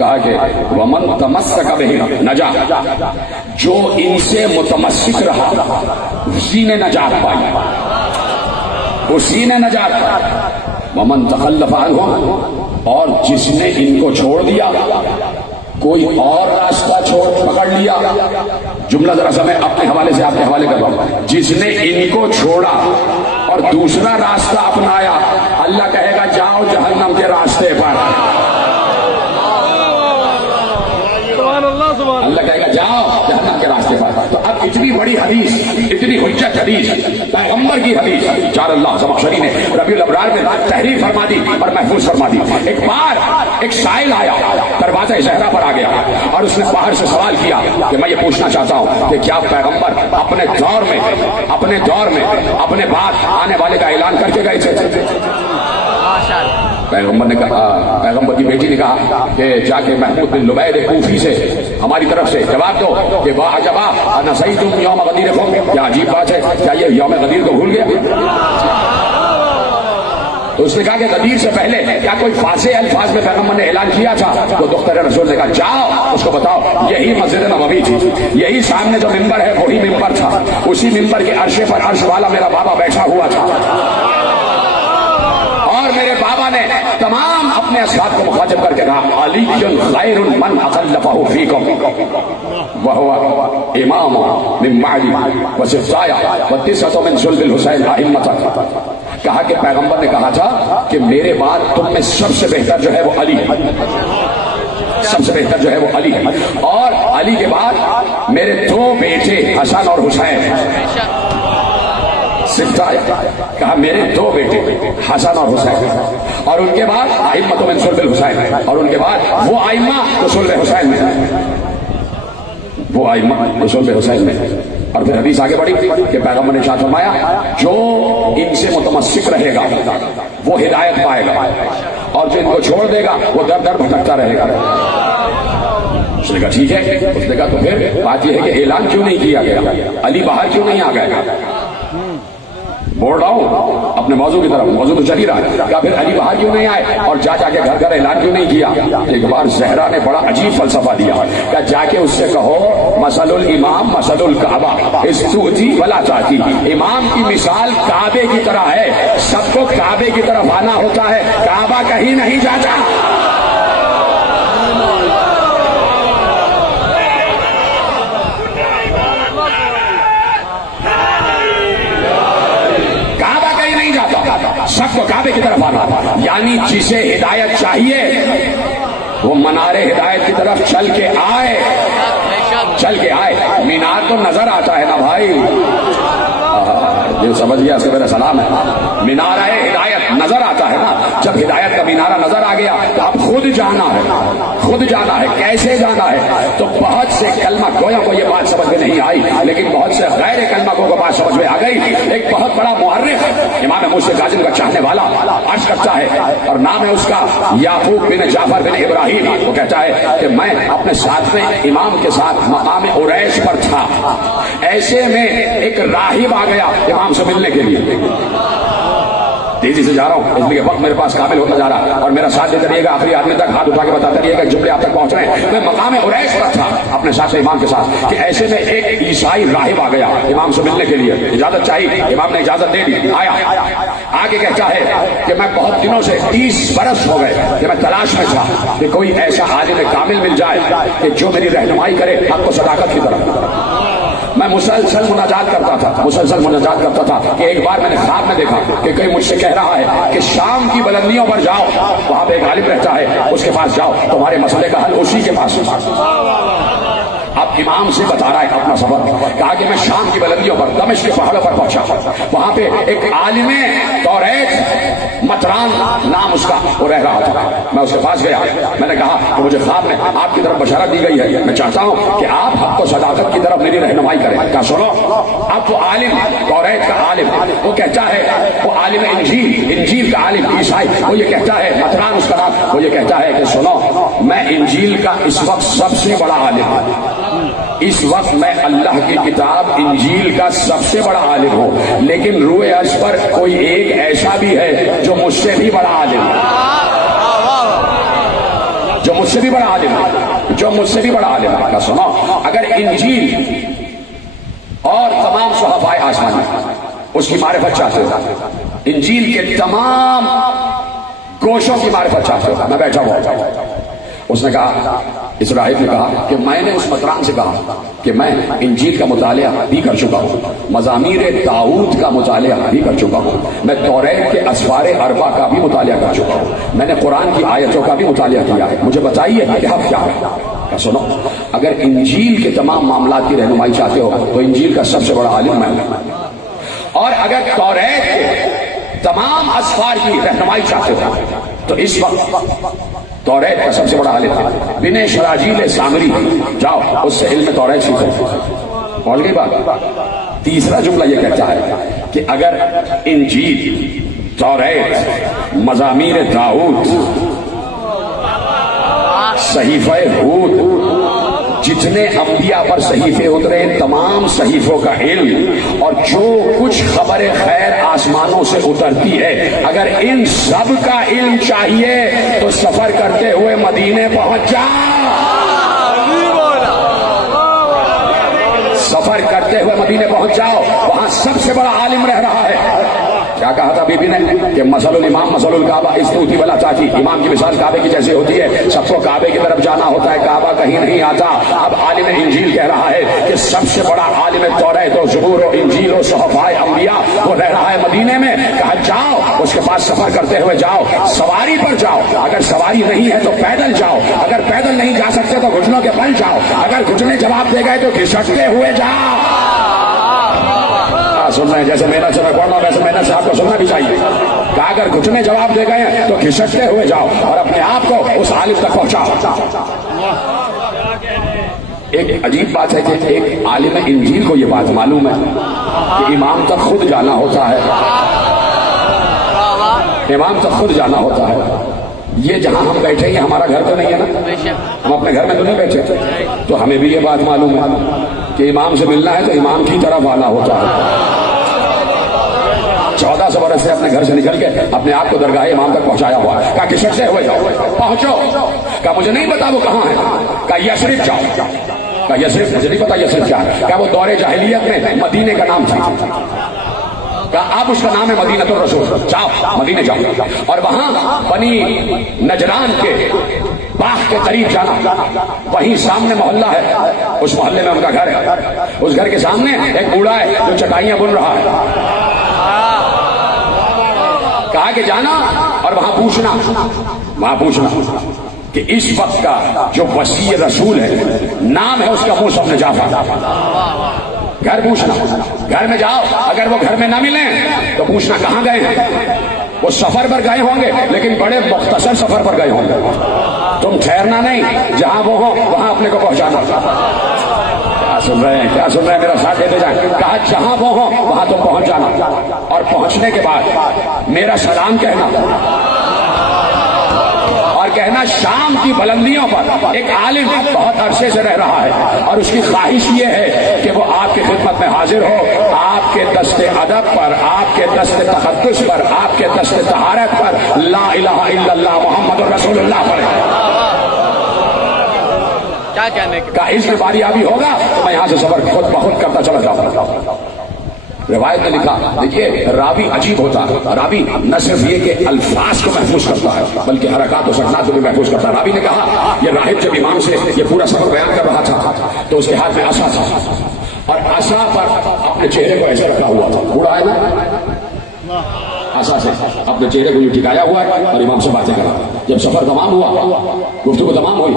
کہا کہ ومن تمسک بہ نجا، جو ان سے متمسک رہا اسی نے نجات پائی، اسی نے نجات پائی۔ ومن تخلف عنہم، اور جس نے ان کو چھوڑ دیا، کوئی اور راستہ پکڑ لیا، جملہ ذرا سا میں اپنے حوالے سے آپ کے حوالے کر رہا ہوں، جس نے ان کو چھوڑا اور دوسرا راستہ اپنایا، اللہ کہے گا جاؤ جہنم کے راستے پر، اللہ کہے گا جاؤ جہنم کے راستے پر۔ تو اب اتنی بڑی حدیث، اتنی حجت حدیث، پیغمبر کی حدیث، چار اللہ زمخشری نے ربیع الابرار میں تحریر فرما دی اور محفوظ فرما دی۔ ایک بار ایک سائل آیا، دروازہ زہرا پر آ گیا اور اس نے باہر سے سوال کیا کہ میں یہ پوچھنا چاہتا ہوں کہ کیا پیغمبر اپنے دور میں اپنے بعد آنے والے کا اعلان کر کے گئے تھے؟ پیغمبر نے کہا، پیغمبر کی بیٹی نے کہا کہ جا کے محمود بن لبید کوفی سے ہماری طرف سے جواب دو کہ واہ عجبا انسیتم یوم غدیرکم، کیا عجیب بات ہے، کیا یہ یوم غدیر کو بھول گیا؟ تو اس نے کہا کہ غدیر سے پہلے کیا کوئی فاصح الفاظ میں پیغمبر نے اعلان کیا تھا؟ تو دختر رسول نے کہا جاؤ اس کو بتاؤ یہی مسجد نبوی تھی، یہی سامنے جو ممبر ہے وہی ممبر تھا، اسی ممبر کے عرش پر عرش والا میرا بابا بیٹھا ہوا تھا، اور میرے بابا نے تمام اپنے اصحاب کو مخاطب کر کے کہا علی خیر من اخلفہ فیکم وہو امام من بعدی وصفایا وتسعۃ من صلب الحسین ائمۃ۔ کہا کہ پیغمبر نے کہا تھا کہ میرے بعد تم میں سب سے بہتر جو ہے وہ علی ہے، سب سے بہتر جو ہے وہ علی ہے، اور علی کے بعد میرے دو بیٹے حسن اور حسین، کہا میرے دو بیٹے حسن اور حسین، اور ان کے بعد ائمۃ من صلب الحسین، اور ان کے بعد وہ ائمہ جو صلب حسین میں، وہ ائمہ جو صلب حسین میں۔ اور پھر حدیث آگے بڑھی کہ پیغمبر نے ارشاد فرمایا جو ان سے متمسک رہے گا وہ ہدایت پائے گا، اور جو ان کو چھوڑ دے گا وہ در در بھٹکتا رہے گا۔ اس نے کہا ٹھیک ہے، اس نے کہا تو پھر بات یہ ہے کہ اعلان کیوں نہیں کیا گیا، علی باہر کیوں نہیں آ گئے؟ بول رہا ہوں اپنے موضوع کی طرف، موضوع تو چل ہی رہا ہے، کہا پھر علی باہر کیوں نہیں آئے اور جا کے گھر گھر اعلان کیوں نہیں کیا؟ ایک بار زہرا نے بڑا عجیب فلسفہ دیا کہ جا کے اس سے کہو مثل الامام مثل الکعبہ استؤتی ولا تاتی، امام کی مثال کعبے کی طرح ہے، سب کو کعبے کی طرف آنا ہوتا ہے، کعبہ کہیں نہیں جاتا۔ سب کو کعبے کی طرف آنا، یعنی جسے ہدایت چاہیے وہ منار ہدایت کی طرف چل کے آئے، چل کے آئے۔ مینار تو نظر آتا ہے نا بھائی، جو سمجھ گیا اس کا میرا سلام ہے، مینارہ ہدایت نظر آتا ہے نا، جب ہدایت کا مینارہ نظر آ گیا تو اب خود جانا ہے، خود جانا ہے، کیسے جانا ہے؟ تو بہت سے کلمہ گویوں کو یہ بات سمجھ میں نہیں آئی، لیکن بہت سے غیر کلمہ کو بات سمجھ میں آ گئی۔ ایک بہت بڑا مورخ امام موسیٰ کاظم کا چاہنے والا عرض کرتا ہے، اور نام ہے اس کا یعقوب بن جعفر بن ابراہیم، وہ کہتا ہے کہ میں اپنے ساتھ میں امام کے ساتھ مقام عریش پر تھا، ایسے میں ایک راہب آ گیا امام سے ملنے کے لیے، تیزی سے جا رہا ہوں اس لیے وقت میرے پاس کامل ہوتا جا رہا ہے، اور میرا ساتھ دیتے رہیے گا، آخری آدمی تک ہاتھ اٹھا کے بتاتے رہیے گا جملے آپ تک پہنچ رہے ہیں۔ میں مقام عریش پر تھا اپنے ساتھ امام کے ساتھ کہ ایسے میں ایک عیسائی راہب آ گیا امام سے ملنے کے لیے، اجازت چاہیے، امام نے اجازت دے دی، آیا آگے کہتا ہے کہ میں بہت دنوں سے 30 برس ہو گئے کہ میں تلاش میں تھا کہ کوئی ایسا عالم کامل مل جائے کہ جو میری رہنمائی کرے حق و صداقت کی طرف۔ میں مسلسل مناجات کرتا تھا کہ ایک بار میں نے خواب میں دیکھا کہ کوئی مجھ سے کہہ رہا ہے کہ شام کی بلندیوں پر جاؤ، وہاں پہ ایک عالم رہتا ہے، اس کے پاس جاؤ، تمہارے مسئلے کا حل اسی کے پاس۔ اب امام سے بتا رہا ہے اپنا سفر، کہا کہ میں شام کی بلندیوں پر دمشق کے پہاڑوں پر پہنچا، وہاں پہ ایک عالم توریت مطران نام اس کا وہ رہ رہا تھا، میں اس کے پاس گیا، میں نے کہا کہ مجھے خواب میں آپ کی طرف بشارت دی گئی ہے، میں چاہتا ہوں کہ آپ حق و صداقت کی طرف میری رہنمائی کریں۔ کہا سنو، اب وہ عالم توریت کا عالم وہ کہتا ہے، وہ عالم انجیل کا عالم عیسائی وہ یہ کہتا ہے، مطران اس کا نام، وہ یہ کہتا ہے کہ سنو میں انجیل کا اس وقت سب سے بڑا عالم ہوں، اس وقت میں اللہ کی کتاب انجیل کا سب سے بڑا عالم ہوں، لیکن روئے عرش پر کوئی ایک ایسا بھی ہے جو مجھ سے بھی بڑا عالم ہے، جو مجھ سے بھی بڑا عالم ہے، جو مجھ سے بھی بڑا عالم ہے، کا سنو، اگر انجیل اور تمام صحابہ آسمانی اس کی معرفت چاہتے ہو، انجیل کے تمام گوشوں کی معرفت چاہتے ہو، میں بیٹھا ہوا، اس نے کہا، اس راہب نے کہا کہ میں نے اس مطران سے کہا کہ میں انجیل کا مطالعہ بھی کر چکا ہوں، مزامیر داؤد کا مطالعہ بھی کر چکا ہوں، میں توریت کے اسفار اربع کا بھی مطالعہ کر چکا ہوں، میں نے قرآن کی آیتوں کا بھی مطالعہ کیا ہے، مجھے بتائیے کہ حق کیا ہے؟ سنو، اگر انجیل کے تمام معاملات کی رہنمائی چاہتے ہو تو انجیل کا سب سے بڑا عالم میں ہوں، اور اگر توریت کے تمام اسفار کی رہنمائی چاہتے ہو تو اس وقت توریت کا سب سے بڑا عالم ہے بن شراجیل سامری، جاؤ اس سے علم توریت سیکھو۔ پہنچ گئی بات؟ تیسرا جملہ یہ کہتا ہے کہ اگر انجیل، توریت، مزامیر داؤد، صحیفہ ہود، جتنے انبیاء پر صحیفے اترے تمام صحیفوں کا علم اور جو کچھ خبر خیر آسمانوں سے اترتی ہے، اگر ان سب کا علم چاہیے تو سفر کرتے ہوئے مدینے پہنچ جا، سفر کرتے ہوئے مدینے پہنچ جاؤ، وہاں سب سے بڑا عالم رہ رہا ہے۔ کیا کہا تھا بی بی نے کہ مثل الامام مثل الکعبہ استوتی ولا تاتی، امام کی مثال کعبے کی جیسی ہوتی ہے، سب کو کعبے کی طرف جانا ہوتا ہے، کعبہ کہیں نہیں آتا۔ اب عالم انجیل کہہ رہا ہے کہ سب سے بڑا عالم توریت و زبور و انجیل و صحفاء انبیاء وہ رہ رہا ہے مدینے میں، کہا جاؤ اس کے پاس سفر کرتے ہوئے جاؤ، سواری پر جاؤ، اگر سواری نہیں ہے تو پیدل جاؤ، اگر پیدل نہیں جا سکتے تو گھٹنوں کے بل جاؤ، اگر گھٹنے جواب دے گئے تو گھسٹتے ہوئے جاؤ۔ سننا ہے جیسے محنت سے میں پڑھ رہا ہوں ویسے محنت سے آپ کو سننا بھی چاہیے، کہ اگر گھٹنے جواب دے گئے ہیں تو گھسٹتے ہوئے جاؤ اور اپنے آپ کو اس عالم تک پہنچاؤ۔ ایک عجیب بات ہے کہ ایک عالم انجیل کو یہ بات معلوم ہے کہ امام تک خود جانا ہوتا ہے، امام تک خود جانا ہوتا ہے۔ یہ جہاں ہم بیٹھے ہیں ہمارا گھر تو نہیں ہے نا، ہم اپنے گھر میں تو نہیں بیٹھے، تو ہمیں بھی یہ بات معلوم ہے کہ امام سے ملنا ہے تو امام کی طرف آنا ہوتا ہے۔ 1400 برس سے اپنے گھر سے نکل کے اپنے آپ کو درگاہ امام تک پہنچایا ہوا ہے، کہا کس سے ہوئے جاؤ، پہنچو، کہا مجھے نہیں پتا وہ کہاں ہے، کہا یثرب جاؤ، کہا یثرب مجھے نہیں پتا یثرب کیا ہے، کہا وہ دور جاہلیت میں مدینے کا نام تھا، کہا اب اس کا نام ہے مدینہ الرسول، جاؤ مدینے جاؤ، اور وہاں بنی نجران کے باغ کے قریب جانا، وہیں سامنے محلہ ہے، اس محلے میں ان کا گھر ہے، اس گھر کے سامنے ایک بوڑھا ہے جو چٹائیاں بن رہا ہے، کہا کہ جانا اور وہاں پوچھنا کہ اس وقت کا جو وسیع رسول ہے نام ہے اس کا موسیٰ بن جعفر، گھر پوچھنا، گھر میں جاؤ، اگر وہ گھر میں نہ ملیں تو پوچھنا کہاں گئے ہیں، وہ سفر پر گئے ہوں گے لیکن بڑے مختصر سفر پر گئے ہوں گے، تم ٹھہرنا نہیں، جہاں وہ ہو وہاں اپنے کو پہنچانا۔ کیا سن رہے ہیں میرا ساتھ دیتے جائیں، کہا جہاں وہ ہو وہاں تم پہنچ جانا، اور پہنچنے کے بعد میرا سلام کہنا، اور کہنا شام کی بلندیوں پر ایک عالم بہت عرصے سے رہ رہا ہے اور اس کی خواہش یہ ہے کہ وہ آپ کی خدمت میں حاضر ہو، آپ کے دست ادب پر، آپ کے دست تقدس پر، آپ کے دست طہارت پر لا الہ الا اللہ محمد رسول اللہ پڑھے۔ کیا کہنے کا اس میں باری آبی ہوگا تو میں یہاں سے سفر خود بخود کرتا چلا جاؤں گا۔ روایت میں لکھا، دیکھیے راوی عجیب ہوتا ہے، راوی نہ صرف یہ کہ الفاظ کو محفوظ کرتا ہے بلکہ حرکات و سکنات کو بھی محفوظ کرتا ہے۔ راوی نے کہا یہ راہب جب امام سے یہ پورا سفر بیان کر رہا تھا تو اس کے ہاتھ میں عصا تھا اور عصا پر اپنے چہرے کو ایسے رکھا ہوا تھا، بوڑھا ہے نا، عصا سے اپنے چہرے کو ٹکایا ہوا ہے اور امام سے باتیں کر رہا ہے۔ جب سفر تمام ہوا، گفتگو تمام ہوئی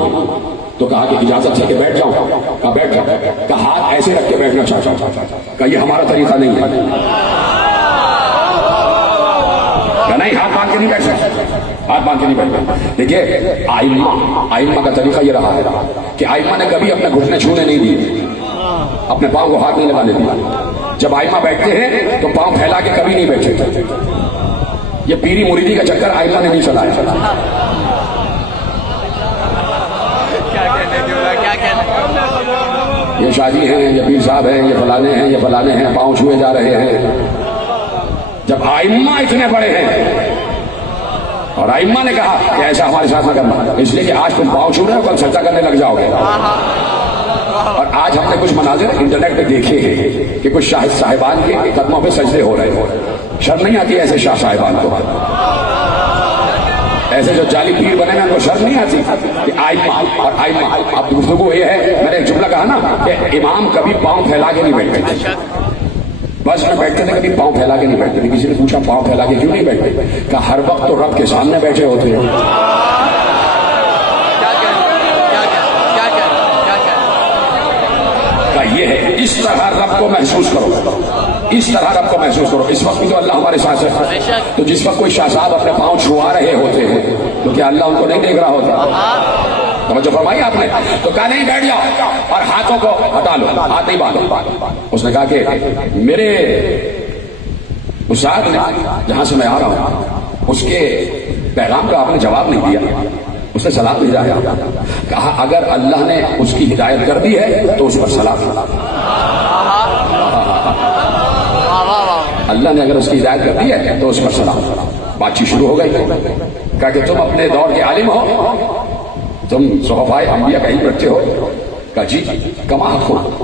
تو کہا کہ اجازت ہے کہ بیٹھ جاؤں، کہا بیٹھ جاؤ، کہا ہاتھ ایسے رکھ کے بیٹھنا چاہتا ہوں، کہا یہ ہمارا طریقہ نہیں ہے، کہ نہیں ہاتھ باندھ کے نہیں بیٹھ سکتے، ہاتھ باندھ کے نہیں بیٹھ۔ دیکھیے آئمہ کا طریقہ یہ رہا ہے کہ آئمہ نے کبھی اپنے گھٹنے چھونے نہیں دیے، اپنے پاؤں کو ہاتھ نہیں لگانے دیا، جب آئمہ بیٹھتے ہیں تو پاؤں پھیلا کے کبھی نہیں بیٹھے، یہ پیری مریدی کا چکر آئمہ نے نہیں چلایا۔ یہ شادی ہیں، یہ پیر صاحب ہیں، یہ فلانے ہیں، یہ فلانے ہیں، پاؤں چھوئے جا رہے ہیں۔ جب آئمہ اتنے بڑے ہیں اور ائمہ نے کہا کہ ایسا ہمارے ساتھ نہ کرنا، اس لیے کہ آج تم پاؤں چھو رہے ہو، کل سجدہ کرنے لگ جاؤ گے۔ اور آج ہم نے کچھ مناظر انٹرنیٹ پہ دیکھے ہیں کہ کچھ شاہ صاحبان کے قدموں پہ سجدے ہو رہے ہیں۔ شرم نہیں آتی ایسے شاہ صاحبان کو؟ ایسے جو جعلی پیر بنے ہیں ان کو شرم نہیں آتی کہ ائمہ اور ائمہ؟ اب گفتگو یہ ہے، میں نے ایک جملہ کہا نا کہ امام کبھی پاؤں پھیلا کے نہیں بیٹھتے تھے، بس میں بیٹھتے تھے، کبھی پاؤں پھیلا کے نہیں بیٹھتے تھے۔ کسی نے پوچھا پاؤں پھیلا کے کیوں نہیں بیٹھتے؟ کہا ہر وقت تو رب کے سامنے بیٹھے ہوتے ہیں۔ یہ ہے، اس طرح رب کو محسوس کرو، اس طرح رب کو محسوس کرو۔ اس وقت بھی تو اللہ ہمارے ساتھ ہے، تو جس وقت کوئی شاہ صاحب اپنے پاؤں چھوا رہے ہوتے ہیں تو کیا اللہ ان کو نہیں دیکھ رہا ہوتا؟ توجہ فرمائی آپ نے؟ تو کہا نہیں بیٹھ جاؤ اور ہاتھوں کو ہٹا لو، ہاتھ نہیں باندھو۔ اس نے کہا کہ میرے استاد نے جہاں سے میں آ رہا ہوں اس کے پیغام کا آپ نے جواب نہیں دیا، اس نے سلام بھیجا ہے۔ کہا اگر اللہ نے اس کی ہدایت کر دی ہے تو اس پر سلام۔ اللہ نے اگر اس کی ہدایت کر دی ہے تو اس پر سلام۔ بات چیت شروع ہو گئی۔ کہا کہ تم اپنے دور کے عالم ہو، تم صحفائے انبیاء کا علم رکھتے ہو؟ کہا جی کما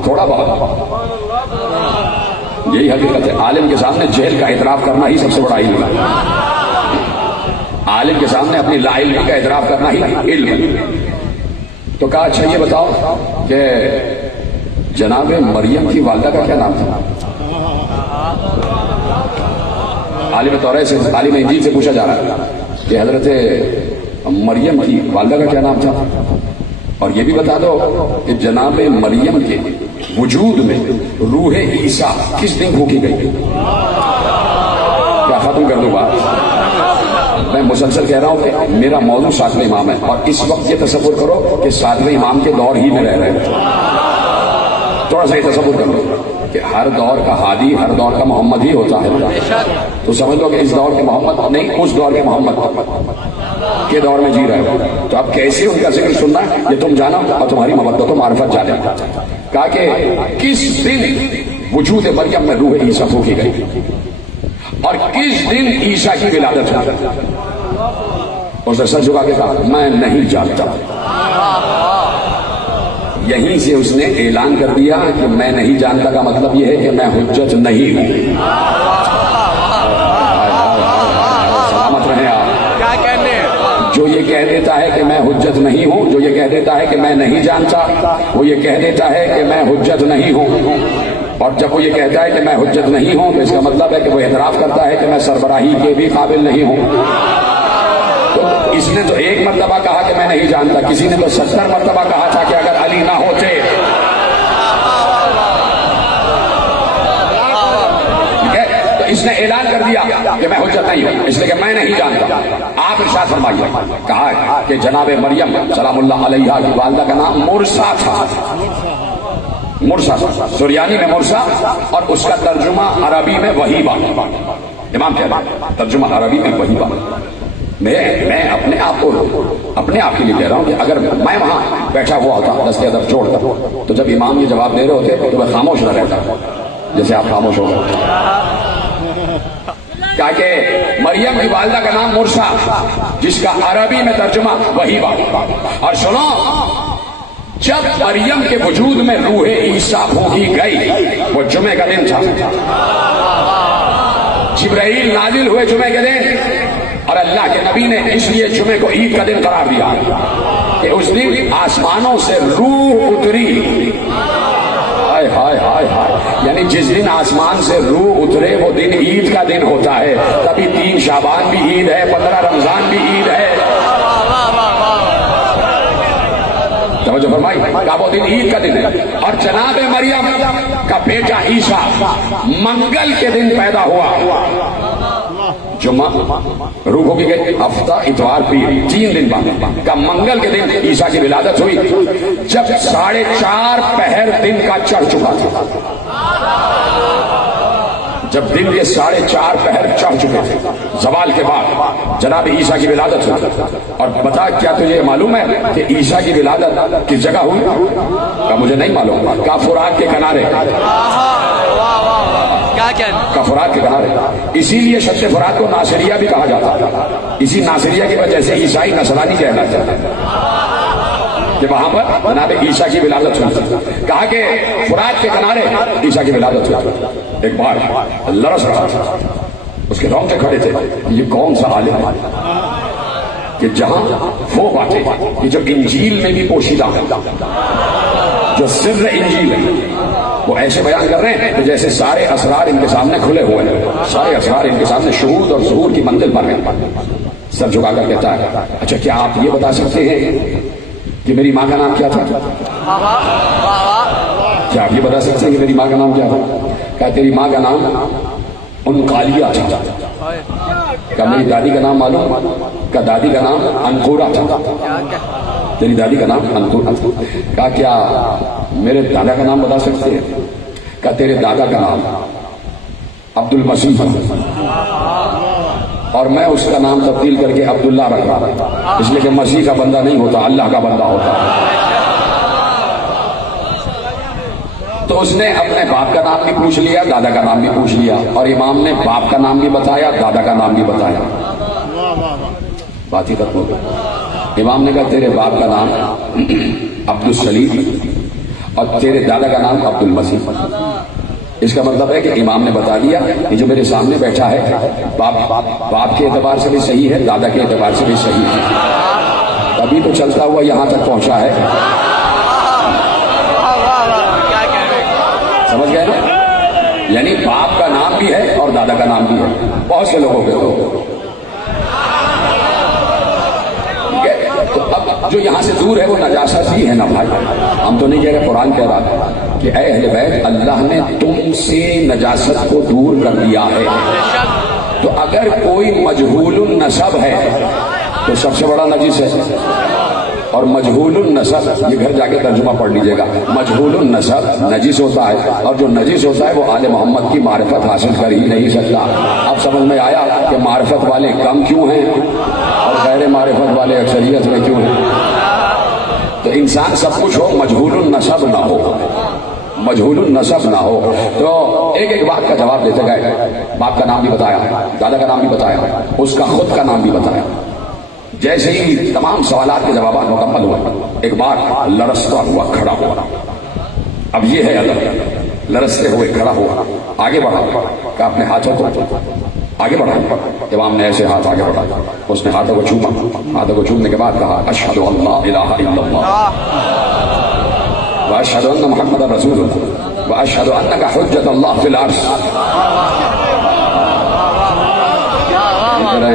تھوڑا بہت۔ یہی حقیقت ہے، عالم کے سامنے جہل کا اعتراف کرنا ہی سب سے بڑا علم ہے۔ عالم کے سامنے اپنی لا علمی کا اعتراف کرنا ہی علم ہے۔ تو کہا اچھا یہ بتاؤ کہ جناب مریم کی والدہ کا کیا نام تھا؟ عالم طورے سے، عالم انجیل سے پوچھا جا رہا ہے کہ حضرت مریم کی والدہ کا کیا نام تھا؟ اور یہ بھی بتا دو کہ جناب مریم کے وجود میں روح عیسیٰ کس دن پھونکی گئی؟ کیا ختم کر دوں بات؟ میں مسلسل کہہ رہا ہوں کہ میرا موضوع ساتویں امام ہے، اور اس وقت یہ تصور کرو کہ ساتویں امام کے دور ہی میں رہ رہے ہیں۔ تھوڑا سا یہ تصور کر لو کہ ہر دور کا ہادی، ہر دور کا محمد ہی ہوتا ہے، تو سمجھ لو کہ اس دور کے محمد نہیں، اس دور کے محمد کے دور میں جی رہے ہو، تو اب کیسے ان کا ذکر سننا ہے یہ تم جانا اور تمہاری مبدت و معرفت جانے۔ کہا کہ کس دن وجود مریم میں روح عیسیٰ پھونکی گئی اور کس دن عیسیٰ کی ولادت ہوئی؟ اس نے سر جھکا کے کہا میں نہیں جانتا۔ یہیں سے اس نے اعلان کر دیا کہ میں نہیں جانتا کا مطلب یہ ہے کہ میں حجت نہیں ہوں۔ سلامت رہے آپ۔ کیا کہنے جو یہ کہہ دیتا ہے کہ میں حجت نہیں ہوں، جو یہ کہہ دیتا ہے کہ میں نہیں جانتا، وہ یہ کہہ دیتا ہے کہ میں حجت نہیں ہوں۔ اور جب وہ یہ کہتا ہے کہ میں حجت نہیں ہوں تو اس کا مطلب ہے کہ وہ اعتراف کرتا ہے کہ میں سربراہی کے بھی قابل نہیں ہوں۔ تو اس نے تو ایک مرتبہ کہا کہ میں نہیں جانتا، کسی نے تو 70 مرتبہ کہا تھا کہ اگر علی نہ ہوتے۔ ٹھیک ہے، تو اس نے اعلان کر دیا کہ میں حجت نہیں ہوں، اس لیے کہ میں نہیں جانتا۔ آپ ارشاد فرمائیے، کہا کہ جناب مریم سلام اللہ علیہا کی والدہ کا نام مرسا تھا۔ مرسا سریانی میں مرسا، اور اس کا ترجمہ عربی میں وہیبہ۔ امام کہہ رہا ہے ترجمہ عربی میں وہیبہ۔ میں اپنے آپ کے لیے کہہ رہا ہوں کہ اگر میں وہاں بیٹھا ہوا ہوتا دستے ادب چھوڑتا تو جب امام یہ جواب دے رہے ہوتے تو میں خاموش نہ رہتا جیسے آپ خاموش ہو گئے۔ کہا کہ مریم کی والدہ کا نام مرسا، جس کا عربی میں ترجمہ وہیبہ۔ اور سنو، جب مریم کے وجود میں روح عیسیٰ پھونکی گئی وہ جمعے کا دن تھا، جبرائیل نازل ہوئے جمعے کے دن، اور اللہ کے نبی نے اس لیے جمعے کو عید کا دن قرار دیا کہ اس دن آسمانوں سے روح اتری۔ ہائے ہائے ہائے ہائے، یعنی جس دن آسمان سے روح اترے وہ دن عید کا دن ہوتا ہے۔ کبھی 3 شعبان بھی عید ہے، 15 رمضان بھی عید ہے۔ توجہ فرمائی، کہا وہ دن عید کا دن ہے۔ اور جناب مریم کا بیٹا عیسیٰ منگل کے دن پیدا ہوا۔ جمعہ روح ہو گئی، ہفتہ اتوار پیر، 3 دن بعد کا منگل کے دن عیسیٰ کی ولادت ہوئی، جب 4:30 پہر دن کا چڑھ چکا تھا۔ جب دن کے 4:30 پہر چڑھ چکے تھے، زوال کے بعد جناب عیسیٰ کی ولادت ہوئی۔ اور بتا کیا تجھے معلوم ہے کہ عیسیٰ کی ولادت کس جگہ ہوئی؟ کہا مجھے نہیں معلوم۔ کہا فرات کے کنارے۔ کیا کہنا کا فرات کے کنارے. اسی لیے شط فرات کو ناصریہ بھی کہا جاتا ہے. اسی ناصریہ کی وجہ سے عیسائی نصرانی کہلاتے ہیں کہ وہاں پر جناب عیسیٰ کی ولادت ہوئی. کہا کہ فرات کے کنارے عیسیٰ کی ولادت ہوئی. ایک بار لرس رہا تھا, اس کے رونگٹے کھڑے تھے, یہ کون سا عالم ہے کہ جہاں وہ باتیں یہ جو انجیل میں بھی پوشیدہ ہیں, جو سر انجیل ہے, وہ ایسے بیان کر رہے ہیں کہ جیسے سارے اسرار ان کے سامنے کھلے ہوئے ہیں, سارے اسرار ان کے سامنے شہود اور ظہور کی منزل پر ہیں. سر جھکا کر کہتا ہے, اچھا کیا آپ یہ بتا سکتے ہیں کہ میری ماں کا نام کیا تھا؟ کیا آپ یہ بتا سکتے ہیں کہ میری ماں کا نام کیا تھا؟ کہا تیری ماں کا نام انقالیہ تھا. کہا میری دادی کا نام معلوم؟ کہا دادی کا نام انقورہ تھا. تیری دادی کا نام انقورہ تھا. کہا کیا میرے دادا کا نام بتا سکتے ہیں؟ کہا تیرے دادا کا نام عبد المسیح تھا اور میں اس کا نام تبدیل کر کے عبداللہ رکھا, اس لیے کہ مسیح کا بندہ نہیں ہوتا, اللہ کا بندہ ہوتا. تو اس نے اپنے باپ کا نام بھی پوچھ لیا, دادا کا نام بھی پوچھ لیا, اور امام نے باپ کا نام بھی بتایا, دادا کا نام بھی بتایا. بات ہی ختم ہو گئی. امام نے کہا تیرے باپ کا نام عبد السلیم اور تیرے دادا کا نام عبد المسیح. اس کا مطلب ہے کہ امام نے بتا دیا کہ جو میرے سامنے بیٹھا ہے باپ کے اعتبار سے بھی صحیح ہے, دادا کے اعتبار سے بھی صحیح ہے. ابھی تو چلتا ہوا یہاں تک پہنچا ہے. سمجھ گئے نا؟ یعنی باپ کا نام بھی ہے اور دادا کا نام بھی ہے بہت سے لوگوں کے. تو اب جو یہاں سے دور ہے وہ نجاست ہی ہے نا بھائی. ہم تو نہیں کہہ رہے, قرآن کہہ رہا ہے کہ اے اہل بیت اللہ نے تم سے نجاست کو دور کر دیا ہے. تو اگر کوئی مجہول النسب ہے تو سب سے بڑا نجس ہے. اور مجہول النسب, یہ گھر جا کے ترجمہ پڑھ لیجئے گا, مجہول النسب نجس ہوتا ہے, اور جو نجس ہوتا ہے وہ آل محمد کی معرفت حاصل کر ہی نہیں سکتا. اب سمجھ میں آیا کہ معرفت والے کم کیوں ہیں اور غیر معرفت والے اکثریت میں کیوں ہیں. تو انسان سب کچھ ہو, مجہول النسب نہ ہو, مجہول النسب نہ ہو. تو ایک ایک بات کا جواب دیتے گئے. باپ کا نام بھی بتایا, دادا کا نام بھی بتایا, اس کا خود کا نام بھی بتایا. جیسے ہی تمام سوالات کے جوابات مکمل ہوئے, ایک بار لرزتا ہوا کھڑا ہوا. اب یہ ہے ادب, لرزتے ہوئے کھڑا ہوا, آگے بڑھا, کہ اپنے ہاتھوں کو آگے بڑھا. امام نے ایسے ہاتھ آگے بڑھا, اس نے ہاتھوں کو چھوما. ہاتھوں کو چھومنے کے بعد کہا اشہد ان لا الہ الا اللہ واشہد ان محمد رسول اللہ واشہد انک حجۃ اللہ فی الارض.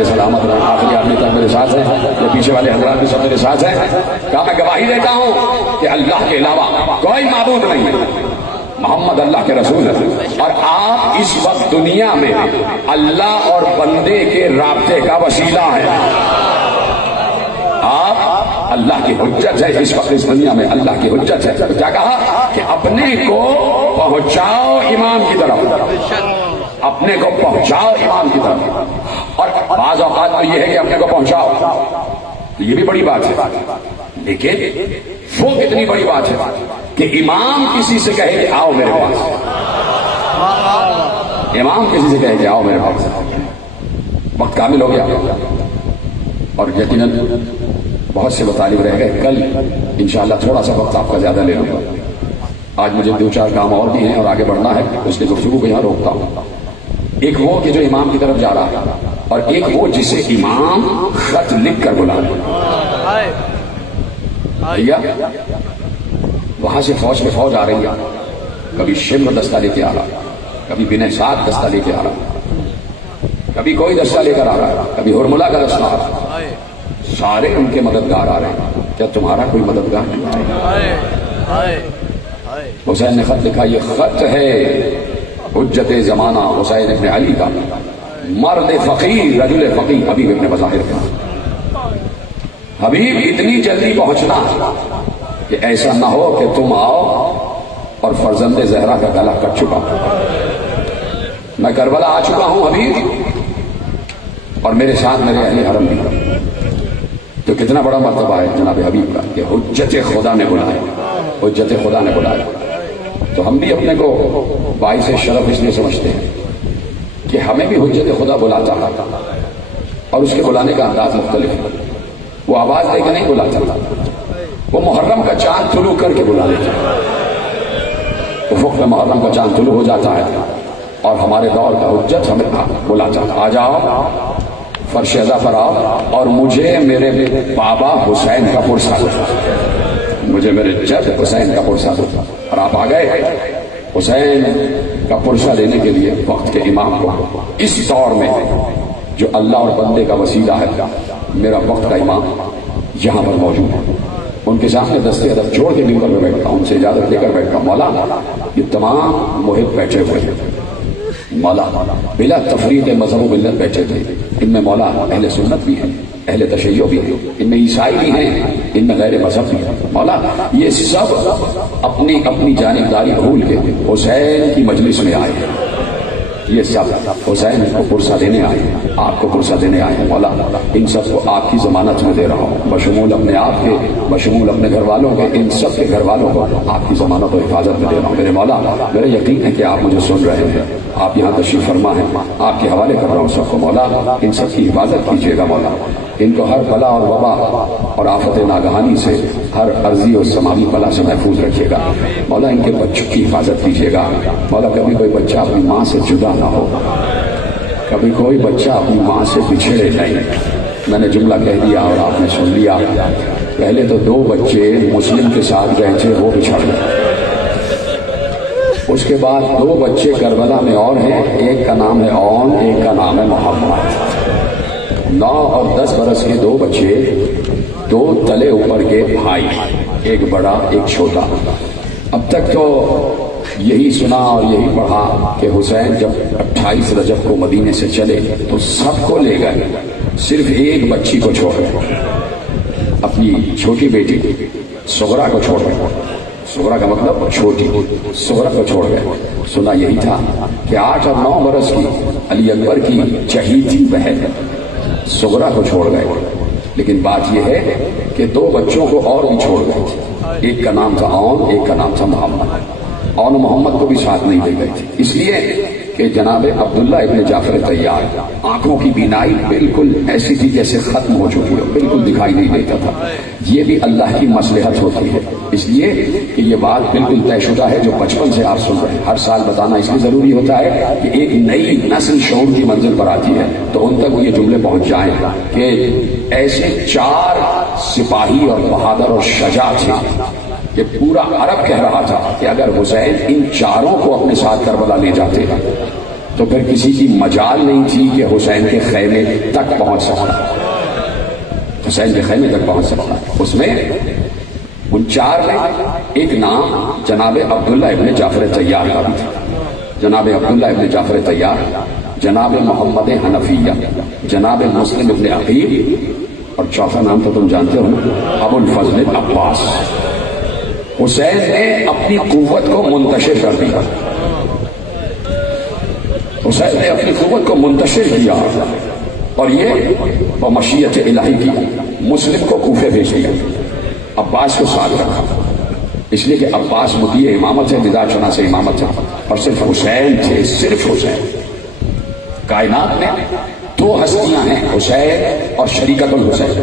سلامت رہے, آخری آدمی تک میرے ساتھ ہیں, یہ پیچھے والے حضرات بھی سب میرے ساتھ ہیں. کہا میں گواہی دیتا ہوں کہ اللہ کے علاوہ کوئی معبود نہیں ہے, محمد اللہ کے رسول ہے, اور آپ اس وقت دنیا میں اللہ اور بندے کے رابطے کا وسیلہ ہیں. آپ اللہ کی حجت ہے اس وقت اس دنیا میں, اللہ کی حجت ہے. کیا کہا کہ اپنے کو پہنچاؤ امام کی طرف, اپنے کو پہنچاؤ امام کی طرف. اور بعض اوقات تو یہ ہے کہ اپنے کو پہنچاؤ, یہ بھی بڑی بات ہے, لیکن وہ کتنی بڑی بات ہے کہ امام کسی سے کہے کہ آؤ میرے پاس, امام کسی سے کہے کہ آؤ میرے پاس. وقت کامل ہو گیا اور یقیناً بہت سے مطالب رہ گئے. کل انشاءاللہ تھوڑا سا وقت آپ کا زیادہ لے لوں گا. آج مجھے 2-4 کام اور بھی ہیں اور آگے بڑھنا ہے, اس لیے گفتگو کو یہاں روکتا ہوں. ایک وہ کہ جو امام کی طرف جا رہا ہے, اور ایک وہ جسے امام خط لکھ کر بلا رہا ہے. وہاں سے فوج میں فوج آ رہی ہے, کبھی شمر دستہ لے کے آ رہا, کبھی بن سعد دستہ لے کے آ رہا, کبھی کوئی دستہ لے کر آ رہا ہے, کبھی ہرملا کا دستہ آ رہا ہے. سارے ان کے مددگار آ رہے ہیں. کیا تمہارا کوئی مددگار نہیں؟ حسین نے خط لکھا, یہ خط ہے حجت زمانہ حسین ابن علی کا, مرد فقیر, رجل فقیر, حبیب ابن بظاہر کا. حبیب اتنی جلدی پہنچنا کہ ایسا نہ ہو کہ تم آؤ اور فرزند زہرا کا گلا کٹ چکا. میں کربلا آ چکا ہوں حبیب, اور میرے ساتھ میرے اہل حرم بھی. تو کتنا بڑا مرتبہ ہے جناب حبیب کا کہ حجت خدا نے بلایا, حجت خدا نے بلایا. تو ہم بھی اپنے کو باعث شرف اس لیے سمجھتے ہیں کہ ہمیں بھی حجت خدا بلاتا ہے اور اس کے بلانے کا انداز مختلف ہے. وہ آواز دے کے نہیں بلاتا، وہ محرم کا چاند طلوع کر کے بلا لیتا ہے. افق میں محرم کا چاند طلوع ہو جاتا ہے اور ہمارے دور کا حجت ہمیں بلاتا ہے، آ جاؤ فرش ادا پر آؤ اور مجھے میرے بابا حسین کا پرسہ دو، مجھے میرے جد حسین کا پرسہ دو. اور آپ آ گئے حسین کا پرسہ لینے کے لیے وقت کے امام کو. اس دور میں جو اللہ اور بندے کا وسیلہ ہے، میرا وقت کا امام یہاں پر موجود ہے. ان کے سامنے دستے ادب جوڑ کے ممبر میں بیٹھتا ہوں، ان سے اجازت لے کر بیٹھتا ہوں. مولا یہ تمام محب بیٹھے ہوئے ہیں، مولا بلا تفریق مذہب و ملت بیٹھے تھے. ان میں مولا اہل سنت بھی ہیں، اہل تشیع بھی ہیں، ان میں عیسائی بھی ہیں، ان میں غیر مذہب بھی ہیں. مولا یہ سب اپنی اپنی جانبداری بھول کے حسین کی مجلس میں آئے ہیں. یہ سب حسین کو پرسہ دینے آئے ہیں، آپ کو پرسہ دینے آئے ہیں. مولا ان سب کو آپ کی ضمانت میں دے رہا ہوں، بشمول اپنے آپ کے، بشمول اپنے گھر والوں کے، ان سب کے گھر والوں کو آپ کی ضمانت و حفاظت میں دے رہا ہوں. میرے مولا میرا یقین ہے کہ آپ مجھے سن رہے ہیں، آپ یہاں تشریف فرما ہیں، آپ کے حوالے کر رہا ہوں سب کو. مولا ان سب کی حفاظت کیجیے گا. مولا ان کو ہر بلا اور وبا اور آفت ناگہانی سے، ہر عرضی اور سماوی بلا سے محفوظ رکھیے گا. مولا ان کے بچوں کی حفاظت کیجیے گا. مولا کبھی کوئی بچہ اپنی ماں سے جدا نہ ہو، کبھی کوئی بچہ اپنی ماں سے بچھڑے نہیں. میں نے جملہ کہہ دیا اور آپ نے سن لیا. پہلے تو 2 بچے مسلم کے ساتھ گئے تھے، وہ بچھڑ گئے. اس کے بعد 2 بچے کربلا میں اور ہیں، ایک کا نام ہے اون، ایک کا نام ہے محمد. 9 اور 10 برس کے 2 بچے، 2 تلے اوپر کے بھائی، ایک بڑا ایک چھوٹا. اب تک تو یہی سنا اور یہی پڑھا کہ حسین جب 28 رجب کو مدینے سے چلے تو سب کو لے گئے، صرف ایک بچی کو چھوڑ گئے، اپنی چھوٹی بیٹی صغرا کو چھوڑ گئے. صغرا کا مطلب چھوٹی، صغرا کو چھوڑ گئے. سنا یہی تھا کہ 8 اور 9 برس کی علی اکبر کی چہیتی بہن صغرا کو چھوڑ گئے. لیکن بات یہ ہے کہ 2 بچوں کو اور بھی چھوڑ گئے تھے. ایک کا نام تھا اون، ایک کا نام تھا محمد. اون محمد کو بھی ساتھ نہیں لے گئے تھے، اس لیے کہ جناب عبداللہ ابن جعفر طیار آنکھوں کی بینائی بالکل ایسی تھی جیسے ختم ہو چکی ہو، بالکل دکھائی نہیں دیتا تھا. یہ بھی اللہ کی مصلحت ہوتی ہے، اس لیے کہ یہ بات بالکل طے شدہ ہے جو بچپن سے آپ سن رہے ہیں. ہر سال بتانا اس لیے ضروری ہوتا ہے کہ ایک نئی نسل شعور کی منزل پر آتی ہے تو ان تک وہ یہ جملے پہنچ جائیں کہ ایسے 4 سپاہی اور بہادر اور شجاع تھے کہ پورا عرب کہہ رہا تھا کہ اگر حسین ان 4 کو اپنے ساتھ کربلا لے جاتے تو پھر کسی کی مجال نہیں تھی کہ حسین کے خیمے تک پہنچ سکتا، حسین کے خیمے تک پہنچ سکتا. اس میں ان 4 میں ایک نام جناب عبداللہ ابن جعفر طیار کا بھی تھا. جناب عبداللہ ابن جعفر طیار، جناب محمد حنفیہ، جناب مسلم ابن عقیل، اور چوتھا نام تو تم جانتے ہو نا، ابو الفضل عباس. حسین نے اپنی قوت کو منتشر کر دیا، حسین نے اپنی قوت کو منتشر کیا اور یہ بمشیت الہی کی مسلم کو کوفے بھیج دیا. عباس کو ساتھ رکھا اس لیے کہ عباس مدعی امامت ہے، ندا چنا سے امامت ہے، اور صرف حسین تھے، صرف حسین. کائنات میں 2 ہستیاں ہیں، حسین اور شریکت الحسین،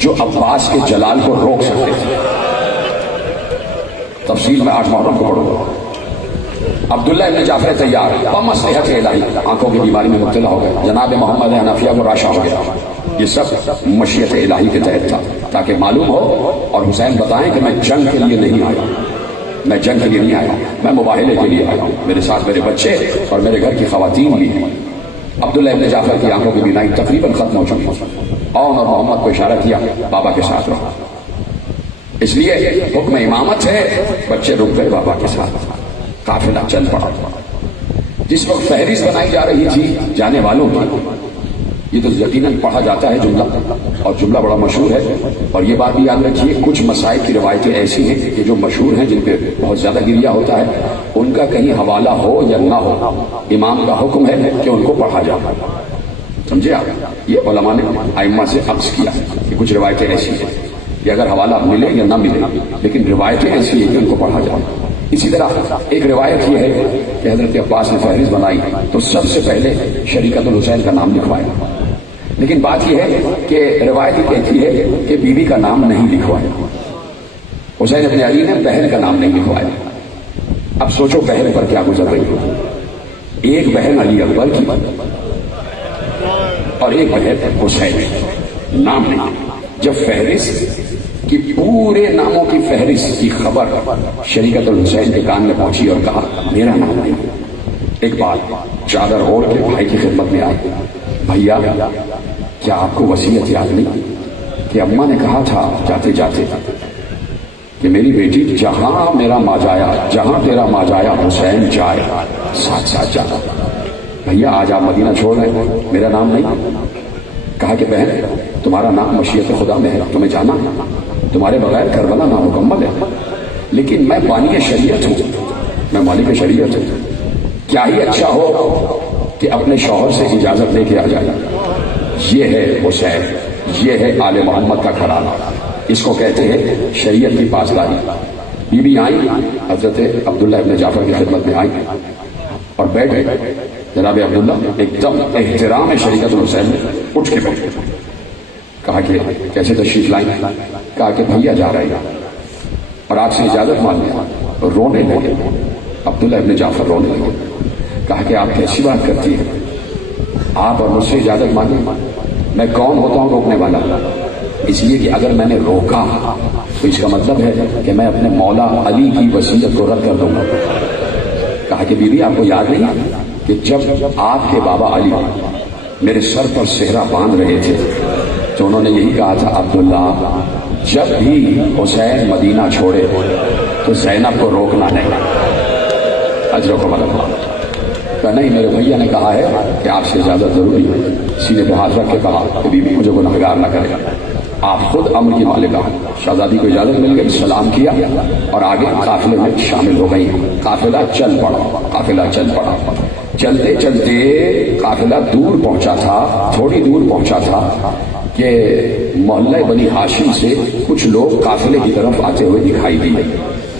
جو عباس کے جلال کو روک سکتے تھے. تفصیل میں 8 محرم کو پڑھوں. عبداللہ ابن جعفر طیار بمصلحت الہی آنکھوں کی بیماری میں مبتلا ہو گئے. جناب محمد حنفیہ کو راشا ہو گیا. یہ سب مشیت الہی کے تحت تھا تاکہ معلوم ہو اور حسین بتائیں کہ میں جنگ کے لیے نہیں آیا، میں جنگ کے لیے نہیں آیا، میں مباہلے کے لیے آیا ہوں. میرے ساتھ میرے بچے اور میرے گھر کی خواتین بھی ہیں. عبداللہ ابن جعفر کی آنکھوں کی بینائی تقریباً ختم ہو چکی. اون اور محمد کو اشارہ کیا بابا کے ساتھ رہا، اس لیے حکم امامت ہے. بچے رک گئے بابا کے ساتھ، قافلہ چل پڑا. جس وقت فہرست بنائی جا رہی تھی جانے والوں کی، یہ تو یقیناً پڑھا جاتا ہے جملہ، اور جملہ بڑا مشہور ہے. اور یہ بات بھی یاد رکھیے کچھ مسائل کی روایتیں ایسی ہیں کہ جو مشہور ہیں، جن پہ بہت زیادہ گریہ ہوتا ہے، ان کا کہیں حوالہ ہو یا نہ ہو، امام کا حکم ہے کہ ان کو پڑھا جائے. سمجھے آپ؟ یہ علماء نے ائمہ سے عکس کیا کہ کچھ روایتیں ایسی ہیں کہ اگر حوالہ ملے یا نہ ملے، لیکن روایتیں ایسی ہیں کہ ان کو پڑھا جائے. اسی طرح ایک روایت یہ ہے کہ حضرت عباس نے فہرست بنائی تو سب سے پہلے شریکت الحسین کا نام لکھوایا، لیکن بات یہ ہے کہ روایت یہ کہتی ہے کہ بیوی کا نام نہیں لکھوایا، حسین ابن علی نے بہن کا نام نہیں لکھوایا۔ اب سوچو بہن پر کیا گزر رہی ہو، ایک بہن علی اکبر کی اور ایک بہن حسین، نام نہیں۔ جب فہرست کی پورے ناموں کی فہرست کی خبر شریکت الحسین کے کان میں پہنچی اور کہا میرا نام نہیں، ایک بات چادر اوڑھ کے بھائی کی خدمت میں آئی، بھیا کیا آپ کو وصیت یاد نہیں کہ اماں نے کہا تھا جاتے جاتے کہ میری بیٹی جہاں میرا ماں جایا، جہاں تیرا ماں جایا حسین جائے ساتھ ساتھ جانا۔ بھیا آج آپ مدینہ چھوڑ رہے ہیں، میرا نام نہیں۔ کہا کہ بہن تمہارا نام مشیت خدا میں ہے، تمہیں جانا ہے، تمہارے بغیر کربلا نامکمل ہے، لیکن میں بانی شریعت ہوں، میں مالک شریعت ہوں، کیا ہی اچھا ہو کہ اپنے شوہر سے اجازت لے کے آ جائے۔ یہ ہے حسین، یہ ہے آل محمد کا گھرانہ، اس کو کہتے ہیں شریعت کی پاسداری۔ بی بی آئی حضرت عبداللہ ابن جعفر کی خدمت میں آئی اور بیٹھ گئے۔ جناب عبداللہ ایک دم احترام شریعت الحسین اٹھ کے بیٹھ گئے، کہا کہ کیسے تشریف لائیں؟ کہا کہ بھیا جا رہے ہیں اور آپ سے اجازت مانگے۔ رونے لگے عبداللہ ابن جعفر، رونے لگے، کہا کہ آپ کیسی بات کرتی ہیں، آپ اور مجھ سے اجازت مانگے؟ میں کون ہوتا ہوں روکنے والا؟ اس لیے کہ اگر میں نے روکا تو اس کا مطلب ہے کہ میں اپنے مولا علی کی وصیت کو رد کر دوں گا۔ کہا کہ بیوی آپ کو یاد نہیں کہ جب آپ کے بابا علی میرے سر پر صحرا باندھ رہے تھے تو انہوں نے یہی کہا تھا عبداللہ جب بھی حسین مدینہ چھوڑے تو زینب کو روکنا نہیں، اجر کو مطلب کہ نہیں، میرے بھیا نے کہا ہے کہ آپ سے اجازت ضروری ہے۔ سینے پہ ہاتھ رکھ کے کہا کہ بیوی مجھے گنہگار نہ کرے، آپ خود امر کی مالکہ ہیں۔ شہزادی کو اجازت مل گئی، سلام کیا اور آگے قافلے میں شامل ہو گئی۔ قافلہ چل پڑا، قافلہ چل پڑا، چلتے چلتے قافلہ دور پہنچا تھا، تھوڑی دور پہنچا تھا کہ محلہ بنی ہاشم سے کچھ لوگ قافلے کی طرف آتے ہوئے دکھائی دیے۔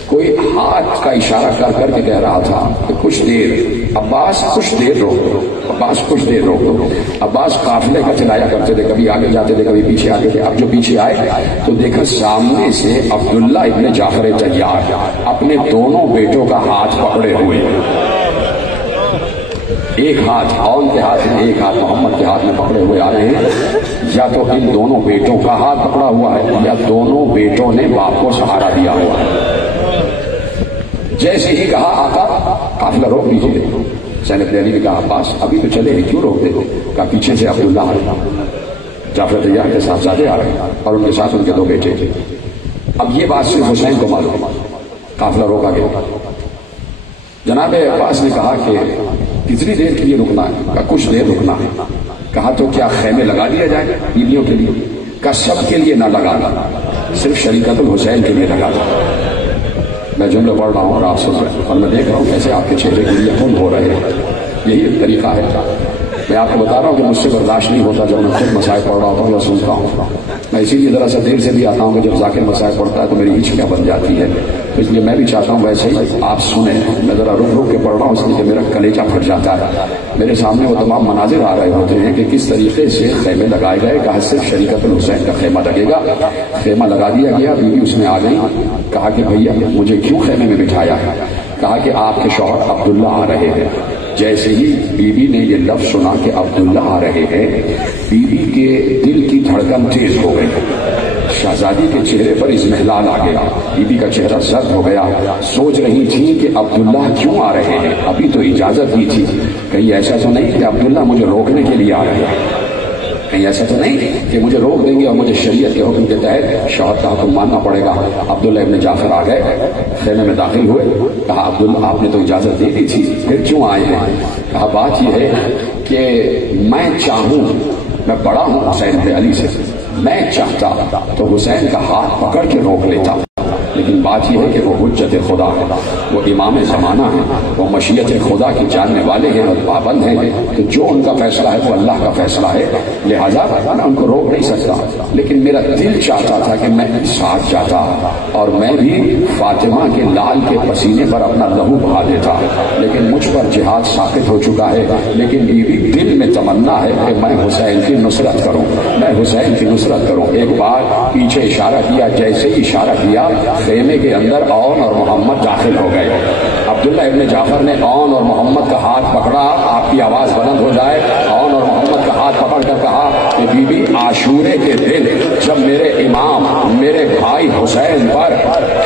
کوئی ہاتھ کا اشارہ کر کر کے کہہ رہا تھا کہ کچھ دیر عباس، کچھ دیر روک دو، عباس کچھ دیر روک دو۔ عباس قافلے کا چلایا کرتے تھے، کبھی آگے جاتے تھے کبھی پیچھے آتے تھے۔ اب جو پیچھے آئے تو دیکھا سامنے سے عبداللہ ابن جعفر طیار اپنے دونوں بیٹوں کا ہاتھ پکڑے ہوئے، ایک ہاتھ اون کے ہاتھ میں، ایک ہاتھ محمد کے ہاتھ میں پکڑے ہوئے آ رہے ہیں۔ یا تو ان دونوں بیٹوں کا ہاتھ پکڑا ہوا ہے یا دونوں بیٹوں نے باپ کو سہارا دیا ہوا ہے۔ جیسے ہی کہا آقا قافلہ روک دیجیے، حسین ابن علی نے کہا عباس ابھی تو چلے ہی، کیوں روک دیتے؟ کہا پیچھے سے عبداللہ آ رہے ہیں، جعفر طیار کے صاحبزادے آ رہے ہیں اور ان کے ساتھ ان کے دو بیٹے تھے۔ اب یہ بات صرف حسین کو معلوم، قافلہ روکا گیا۔ جناب عباس نے کہا کہ کتنی دیر کے لیے رکنا ہے؟ کہا کچھ دیر رکنا ہے۔ کہا تو کیا خیمے لگا دیا جائے بیویوں کے لیے؟ کہا سب کے لیے نہ لگانا، صرف شریکت الحسین کے لیے لگانا۔ میں جملے پڑھ رہا ہوں اور آپ سن رہے ہیں اور میں دیکھ رہا ہوں کیسے آپ کے چہرے کے لیے خون ہو رہے ہیں۔ یہی طریقہ ہے، میں آپ کو بتا رہا ہوں کہ مجھ سے برداشت نہیں ہوتا جب میں خود مسائل پڑھ رہا ہوتا ہوں یا سنتا ہوں۔ میں اسی لیے ذرا سا دیر سے بھی آتا ہوں کہ جب ذاکر مسائل پڑھتا ہے تو میری ہچکیاں بن جاتی ہے، تو اس لیے میں بھی چاہتا ہوں ویسے ہی آپ سنیں۔ میں ذرا رک رک کے پڑھ رہا ہوں اس لیے کہ میرا کلیجہ پھٹ جاتا ہے۔ میرے سامنے وہ تمام مناظر آ رہے ہوتے ہیں کہ کس طریقے سے خیمے لگائے گئے۔ کہا صرف شریکت الحسین کا خیمہ لگے گا۔ خیمہ لگا دیا گیا، بیوی اس میں آ گئی۔ کہا کہ بھیا مجھے کیوں خیمے میں بٹھایا ہے؟ کہا کہ آپ کے شوہر عبداللہ آ رہے ہیں۔ جیسے ہی بیوی نے یہ لفظ سنا کہ عبداللہ آ رہے ہیں، بیوی کے دل کی دھڑکن تیز ہو گئی۔ شہزادی کے چہرے پر اضمحلال آ گیا، بیوی کا چہرہ سرد ہو گیا۔ سوچ رہی تھی کہ عبداللہ کیوں آ رہے ہیں، ابھی تو اجازت دی تھی، کہیں ایسا تو نہیں کہ عبداللہ مجھے روکنے کے لیے آ رہے ہیں، کہیں ایسا تو نہیں کہ مجھے روک دیں گے اور مجھے شریعت کے حکم کے تحت شوہر کا حکم ماننا پڑے گا۔ عبداللہ ابن جعفر آ گئے، خیمے میں داخل ہوئے۔ کہا عبداللہ آپ نے تو اجازت دے دی تھی، پھر کیوں آئے ہیں؟ کہا بات یہ ہے کہ میں چاہوں، میں بڑا ہوں حسین بن علی سے، میں چاہتا تو حسین کا ہاتھ پکڑ کے روک لیتا، لیکن بات یہ ہے کہ وہ حجت خدا ہے، وہ امام زمانہ ہے، وہ مشیت خدا کی جاننے والے ہیں اور پابند ہیں، تو جو ان کا فیصلہ ہے وہ اللہ کا فیصلہ ہے، لہذا میں ان کو روک نہیں سکتا۔ لیکن میرا دل چاہتا تھا کہ میں ساتھ جاتا اور میں بھی فاطمہ کے لال کے پسینے پر اپنا لہو بہا دیتا، لیکن مجھ پر جہاد ثابت ہو چکا ہے، لیکن میری دل میں تمنا ہے کہ میں حسین کی نصرت کروں، میں حسین کی نصرت کروں۔ ایک بار پیچھے اشارہ کیا، جیسے ہی اشارہ کیا خیمے کے اندر اون اور محمد داخل ہو گئے۔ عبداللہ ابن جعفر نے اون اور محمد کا ہاتھ پکڑا، آپ کی آواز بلند ہو جائے، اون اور محمد کا ہاتھ پکڑ کر کہا کہ بی بی عاشورے کے دن جب میرے امام میرے بھائی حسین پر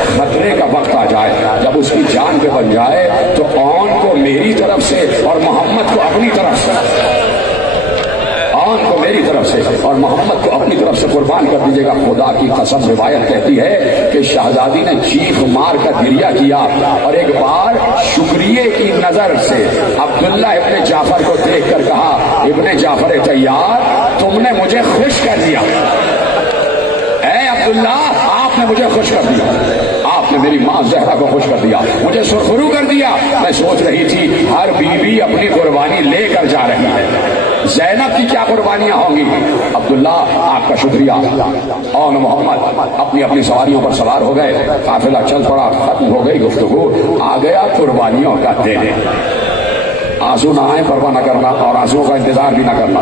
خطرے کا وقت آ جائے، جب اس کی جان پہ بن جائے، تو اون کو میری طرف سے اور محمد کو اپنی طرف سے، کو میری طرف سے اور محمد کو اپنی طرف سے قربان کر دیجیے گا۔ خدا کی قسم روایت کہتی ہے کہ شہزادی نے چیخ مار کر گریہ کیا اور ایک بار شکریہ کی نظر سے عبداللہ ابن جعفر کو دیکھ کر کہا، ابن جعفر طیار، تم نے مجھے خوش کر دیا، اے عبداللہ آپ نے مجھے خوش کر دیا، آپ نے میری ماں زہرا کو خوش کر دیا، مجھے سرخرو کر دیا۔ میں سوچ رہی تھی ہر بیوی اپنی قربانی لے کر جا رہی ہے، زینب کی کیا قربانیاں ہوں گی؟ عبداللہ آپ کا شکریہ۔ اور محمد اپنی اپنی سواریوں پر سوار ہو گئے، قافلہ چل پڑا، ختم ہو گئی گفتگو، آ گیا قربانیوں کا دن۔ آنسو نہ آئے پرواہ نہ کرنا اور آنسو کا انتظار بھی نہ کرنا،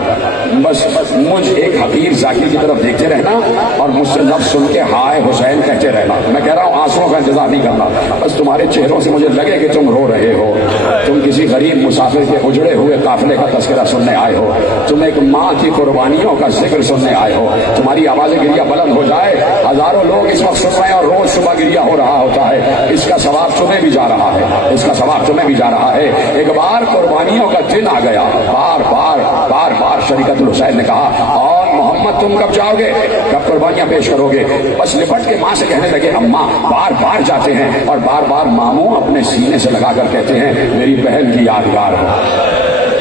بس مجھ ایک حقیر ذاکر کی طرف دیکھتے رہنا اور مجھ سے لفظ سن کے ہائے حسین کہتے رہنا۔ میں کہہ رہا ہوں آنسو کا انتظار نہیں کرنا، بس تمہارے چہروں سے مجھے لگے کہ تم رو رہے ہو، تم کسی غریب مسافر کے اجڑے ہوئے قافلے کا تذکرہ سننے آئے ہو، تم ایک ماں کی قربانیوں کا ذکر سننے آئے ہو، تمہاری آواز گریہ بلند ہو جائے، ہزاروں لوگ اس وقت سن رہے ہیں اور روز صبح گریہ ہو رہا ہوتا ہے، اس کا ثواب تمہیں بھی جا رہا ہے، اس کا ثواب تمہیں بھی جا رہا ہے۔ ایک بار قربانیوں کا دن آ گیا، بار بار شریعت الحسین نے کہا، اور محمد تم کب جاؤ گے، کب قربانیاں پیش کرو گے؟ بس لپٹ کے ماں سے کہنے لگے، اماں بار جاتے ہیں اور بار ماموں اپنے سینے سے لگا کر کہتے ہیں میری بہن کی یادگار ہو،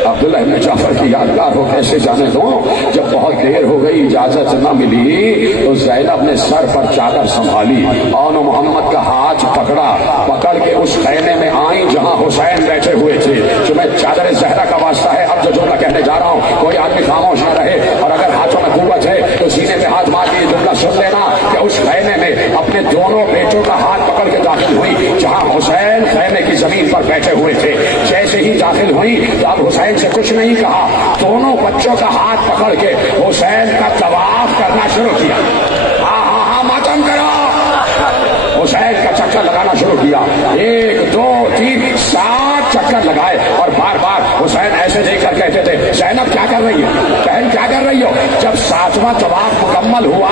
عبداللہ ابن جعفر کی یادگار ہو۔ کیسے جانے دوں؟ جب بہت دیر ہو گئی، اجازت نہ ملی، تو زینب نے سر پر چادر سنبھالی اور محمد کا ہاتھ پکڑ کے اس خیمے میں آئی جہاں حسین بیٹھے ہوئے تھے۔ جو میں چادر زہرا کا واسطہ ہے، اب جو جملہ کہنے جا رہا ہوں کوئی آدمی خاموش نہ رہے، اور اگر ہاتھوں میں قوت ہے تو سینے پہ ہاتھ مار کے جملہ سن لینا کہ اس خیمے میں اپنے دونوں بیٹوں کا ہاتھ پکڑ کے داخل ہوئی جہاں حسین خیمے کی زمین پر بیٹھے ہوئے تھے۔ جیسے ہی داخل ہوئی تو اب حسین سے کچھ نہیں کہا، دونوں بچوں کا ہاتھ پکڑ کے حسین کا طواف کرنا شروع کیا۔ ہاں ماتم کرو، حسین کا چکر لگانا شروع کیا، 1 2 3 7 چکر لگائے، اور بار حسین ایسے دیکھ کر کہتے تھے زینب کیا کر رہی ہے، بہن کیا کر رہی ہو؟ جب 7واں طواف مکمل ہوا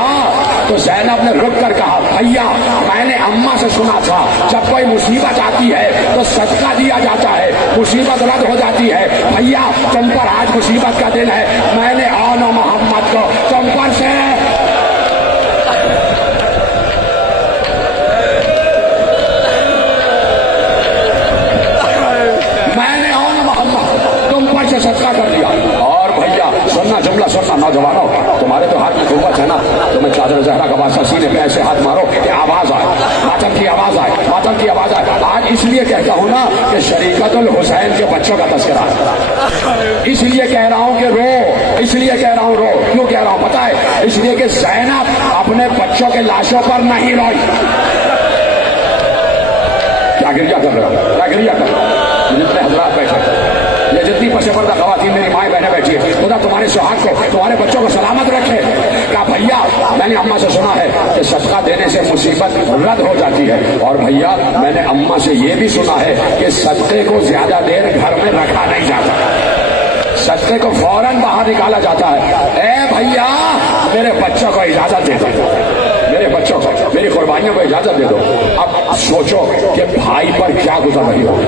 تو زینب نے رک کر کہا، بھیا میں نے اماں سے سنا تھا جب کوئی مصیبت آتی ہے تو صدقہ دیا جاتا ہے، مصیبت رد ہو جاتی ہے، بھیا تم پر آج مصیبت کا دن ہے، میں نے آن و محمد کو تم پر سے صدقہ کر دیا۔ اور بھیا سننا، جملہ سننا، نوجوانوں تمہارے تو ہاتھ میں قوت ہے نا، تمہیں چادر زہرا کا واسطہ سینے پہ ایسے ہاتھ مارو کہ آواز آئے، ماتم کی آواز آئے، ماتم کی آواز آئے۔ آج اس لیے کہتا ہوں نا کہ شریعت الحسین کے بچوں کا تذکرہ ہے، اس لیے کہہ رہا ہوں کہ رو، اس لیے کہہ رہا ہوں رو، کیوں کہہ رہا ہوں پتہ ہے؟ اس لیے کہ زینب اپنے بچوں کے لاشوں پر نہیں روئی۔ کیا گریہ کر رہے ہو، کیا گریہ کر رہے ہو؟ جتنے حضرات بیٹھے، یہ جتنی پس پردہ خواتین میری مائیں بہنیں بیٹھی ہے، خدا تمہارے سہاگ کو، تمہارے بچوں کو سلامت رکھے۔ کہا بھیا میں نے اماں سے سنا ہے کہ صدقہ دینے سے مصیبت رد ہو جاتی ہے، اور بھیا میں نے اماں سے یہ بھی سنا ہے کہ صدقے کو زیادہ دیر گھر میں رکھا نہیں جاتا، صدقے کو فوراً باہر نکالا جاتا ہے۔ اے بھیا میرے بچوں کو اجازت دے دو، میرے بچوں کو، میری قربانیوں کو اجازت دے دو۔ اب سوچو کہ بھائی پر کیا گزر رہی ہو،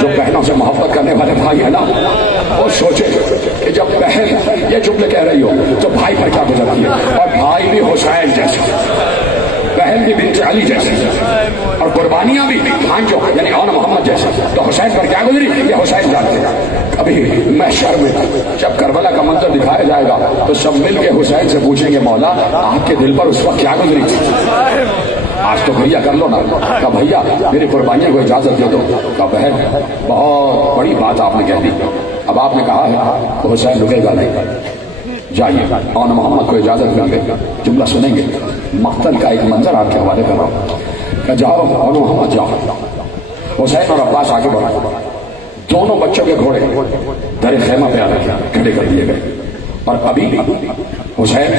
جو بہنوں سے محبت کرنے والے بھائی ہے نا، وہ سوچے کہ جب بہن یہ جملے کہہ رہی ہو تو بھائی پر کیا گزرتی ہے، اور بھائی بھی حسین جیسا، بہن بھی بنت علی جیسی، اور قربانیاں بھی بھانجو یعنی آن محمد جیسا، تو حسین پر کیا گزری یہ حسین جانتے ہیں۔ ابھی محشر میں جب کربلا کا منظر دکھایا جائے گا تو سب مل کے حسین سے پوچھیں گے مولا آپ کے دل پر اس وقت کیا گزری تھی، آج تو بھیا کر لو نا. کہا بھیا میری قربانیوں کو اجازت دے دو. کہا بہن بہت بڑی بات آپ نے کہہ دی. اب آپ نے کہا ہے تو حسین رکے گا نہیں. جائیے اور محمد کو اجازت مل گئی. جملہ سنیں گے. مقتل کا ایک منظر آپ کے حوالے کر رہا ہوں. کہ جاؤ اور محمد جاؤ. حسین اور عباس آگے بڑھا. دونوں بچوں کے گھوڑے در خیمہ پہ آ رکھے کھڑے کر دیے گئے. اور ابھی حسین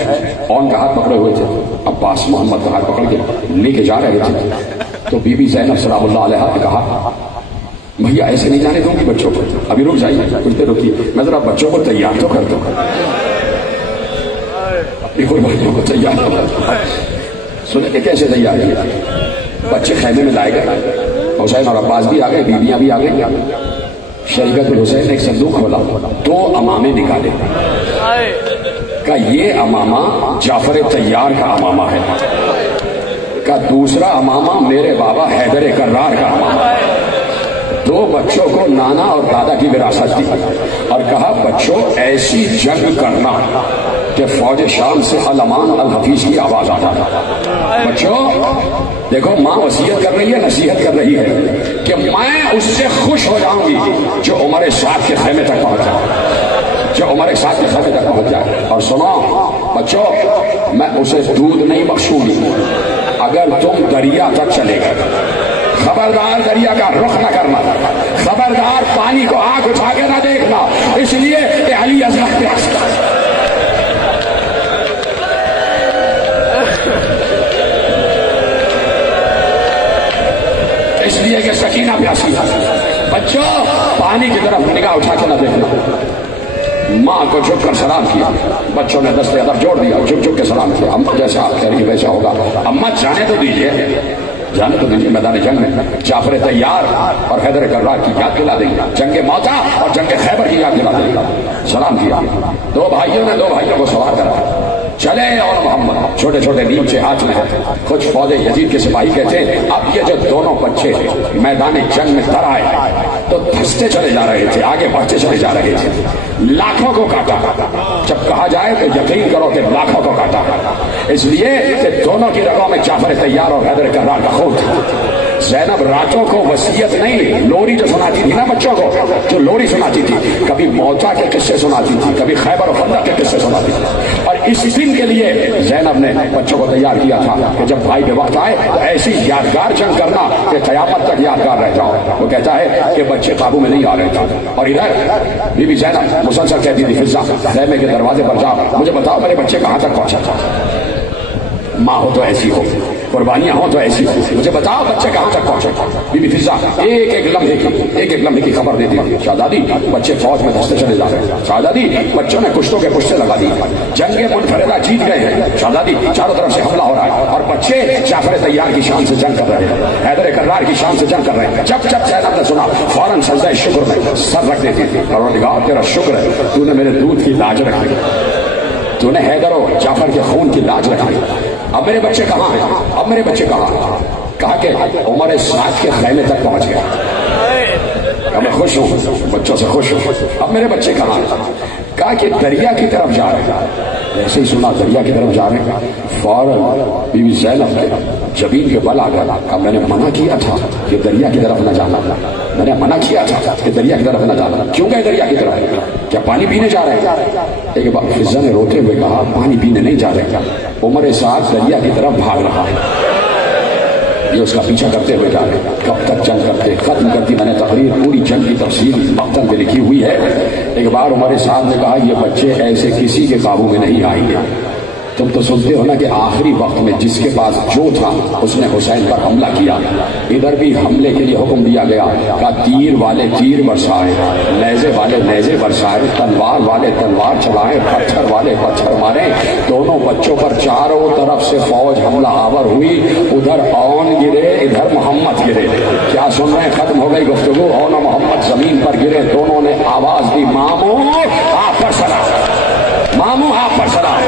اون کا ہاتھ پکڑے ہوئے تھے. عباس محمد کا ہاتھ پکڑ کے لے کے جا رہے تھے. تو بی بی زینب سلام اللہ علیہ نے کہا بھیا ایسے نہیں جانے دوں گی بچوں کو. ابھی رک جائیے کچھ دیر رکیے. میں ذرا بچوں کو تیار تو کر دوں. اپنی قربانیوں کو تیار تو کر. سنیں کہ کیسے تیار کیا. بچے خیمے میں لائے گئے. حسین اور عباس بھی آ گئے, بیویاں بھی آ گئی. شریعت الحسین نے ایک صندوق کھولا, 2 امامے نکالے. کہ یہ امامہ جعفر طیار کا امامہ ہے. کہ دوسرا امامہ میرے بابا حیدر کرار کا امامہ ہے. 2 بچوں کو نانا اور دادا کی وراثت دی. اور کہا بچوں ایسی جنگ کرنا کہ فوج شام سے الامان الحفیظ کی آواز آ جاتا. بچوں دیکھو ماں وصیت کر رہی ہے, نصیحت کر رہی ہے کہ میں اس سے خوش ہو جاؤں گی جو عمر سعد کے خیمے تک پہنچ جائے. جو عمر سعد کے خیمے تک پہنچ جائے. اور سنو بچوں میں اسے دودھ نہیں بخشوں گی اگر تم دریا تک چلے گئے. خبردار دریا کا رخ نہ کرنا. خبردار پانی کو آنکھ اٹھا کے نہ دیکھنا. اس لیے کہ علی اصغر پیاس کا اس لیے کہ سکینہ پیاسی ہے. بچوں پانی کی طرف نگاہ اٹھا کے نہ دیکھنا. ماں کو جھک کر سلام کیا. بچوں نے دست ادب جوڑ دیا, جھک جھک کے سلام کیا. اماں جیسا آپ کہہ رہی ویسا ہوگا. اماں جانے تو دیجیے, جانے تو دیجیے. میدان جنگ میں جعفر طیار اور حیدر کرار کی یاد دلا دیں. جنگ موتا اور جنگ خیبر کی یاد دلا دیں. سلام کیا. 2 بھائیوں نے 2 بھائیوں کو سوار کرا. چلے اور محمد چھوٹے چھوٹے نیچے ہاتھ میں ہے. کچھ فوج یزید کے سپاہی کہتے ہیں اب یہ جو دونوں بچے میدان جنگ میں در آئے تو دھستے چلے جا رہے تھے, آگے بڑھتے چلے جا رہے تھے. لاکھوں کو کاٹا. جب کہا جائے تو یقین کرو کہ لاکھوں کو کاٹا. اس لیے کہ دونوں کی رگوں میں جعفر طیار اور حیدر کرار کا خون تھا. زینب راتوں کو وصیت نہیں, لوری جو سناتی تھی نا بچوں کو, جو لوری سناتی تھی, کبھی موتا کے قصے سناتی تھی, کبھی خیبر و خندق کے قصے سناتی تھی. اور اس دن کے لیے زینب نے بچوں کو تیار کیا تھا کہ جب بھائی کے وقت آئے تو ایسی یادگار جنگ کرنا کہ قیامت تک یادگار رہ جاؤ. وہ کہتا ہے کہ بچے قابو میں نہیں آ رہے تھے. اور ادھر بی بی زینب مسلسل کہتی تھی فضا خیمے کے دروازے پر جا, مجھے بتاؤ میرے بچے کہاں تک پہنچا تھا. ماں ہو تو ایسی ہو, قربانیاں ہوں تو ایسی ہو, مجھے بتاؤ بچے کہاں تک پہنچے. بی بی فضا ایک ایک لمحے کی خبر دیتی تھی. شہزادی بچے فوج میں دھستے چلے جا رہے ہیں. شہزادی بچوں نے کشتوں کے پشتے لگا دی. جنگ منفردہ جیت گئے ہیں. شہزادی چاروں طرف سے حملہ ہو رہا ہے اور بچے جعفر طیار کی شان سے جنگ کر رہے ہیں, حیدر کرار کی شان سے جنگ کر رہے ہیں. جب زینب نے سنا فوراً سجدہ شکر میں سر رکھ دیتی تھی. پروردگار تیرا شکر ہے تو نے میرے دودھ کی لاج رکھی, تو نے حیدر و جعفر کے خون کی لاج رکھی. اب میرے بچے کہاں ہیں, اب میرے بچے کہاں ہیں. کہا کہ عمر سعد کے خیمے تک پہنچ گیا. میں خوش ہوں, بچوں سے خوش ہوں. اب میرے بچے کہاں ہیں. کہا کہ دریا کی طرف جا رہے ہیں. ایسے ہی سنا دریا کی طرف جا رہے ہیں. فوراً بی بی زینب کے جبین کے بل آ گیا. کہا میں نے منع کیا تھا کہ دریا کی طرف نہ جانا. میں نے منع کیا تھا کہ دریا کی طرف نہ جانا. کیوں گئے دریا کی طرف, کیا پانی پینے جا رہے ہیں. ایک بار فضا نے روتے ہوئے کہا پانی پینے نہیں جا رہے. عمر سعد دریا کی طرف بھاگ رہا ہے, یہ اس کا پیچھا کرتے ہوئے جا رہے ہیں. کب تک جنگ کرتے ختم کرتی. میں نے تقریر پوری جنگ کی تفصیل مقتل میں لکھی ہوئی ہے. ایک بار عمر صاحب نے کہا یہ بچے ایسے کسی کے قابو میں نہیں آئیں گے. تم تو سنتے ہو نا کہ آخری وقت میں جس کے پاس جو تھا اس نے حسین پر حملہ کیا. ادھر بھی حملے کے لیے حکم دیا گیا کہ تیر والے تیر برسائے, نیزے والے نیزے برسائے, تلوار والے تلوار چلائیں, پتھر والے پتھر مارے. دونوں بچوں پر چاروں طرف سے فوج حملہ آور ہوئی. ادھر اون گرے, ادھر محمد گرے. کیا سن رہے ہیں, ختم ہو گئی گفتگو. اون و محمد زمین پر گرے. دونوں نے آواز دی مامو آپ پر سلام, مامو آپ پر سلام.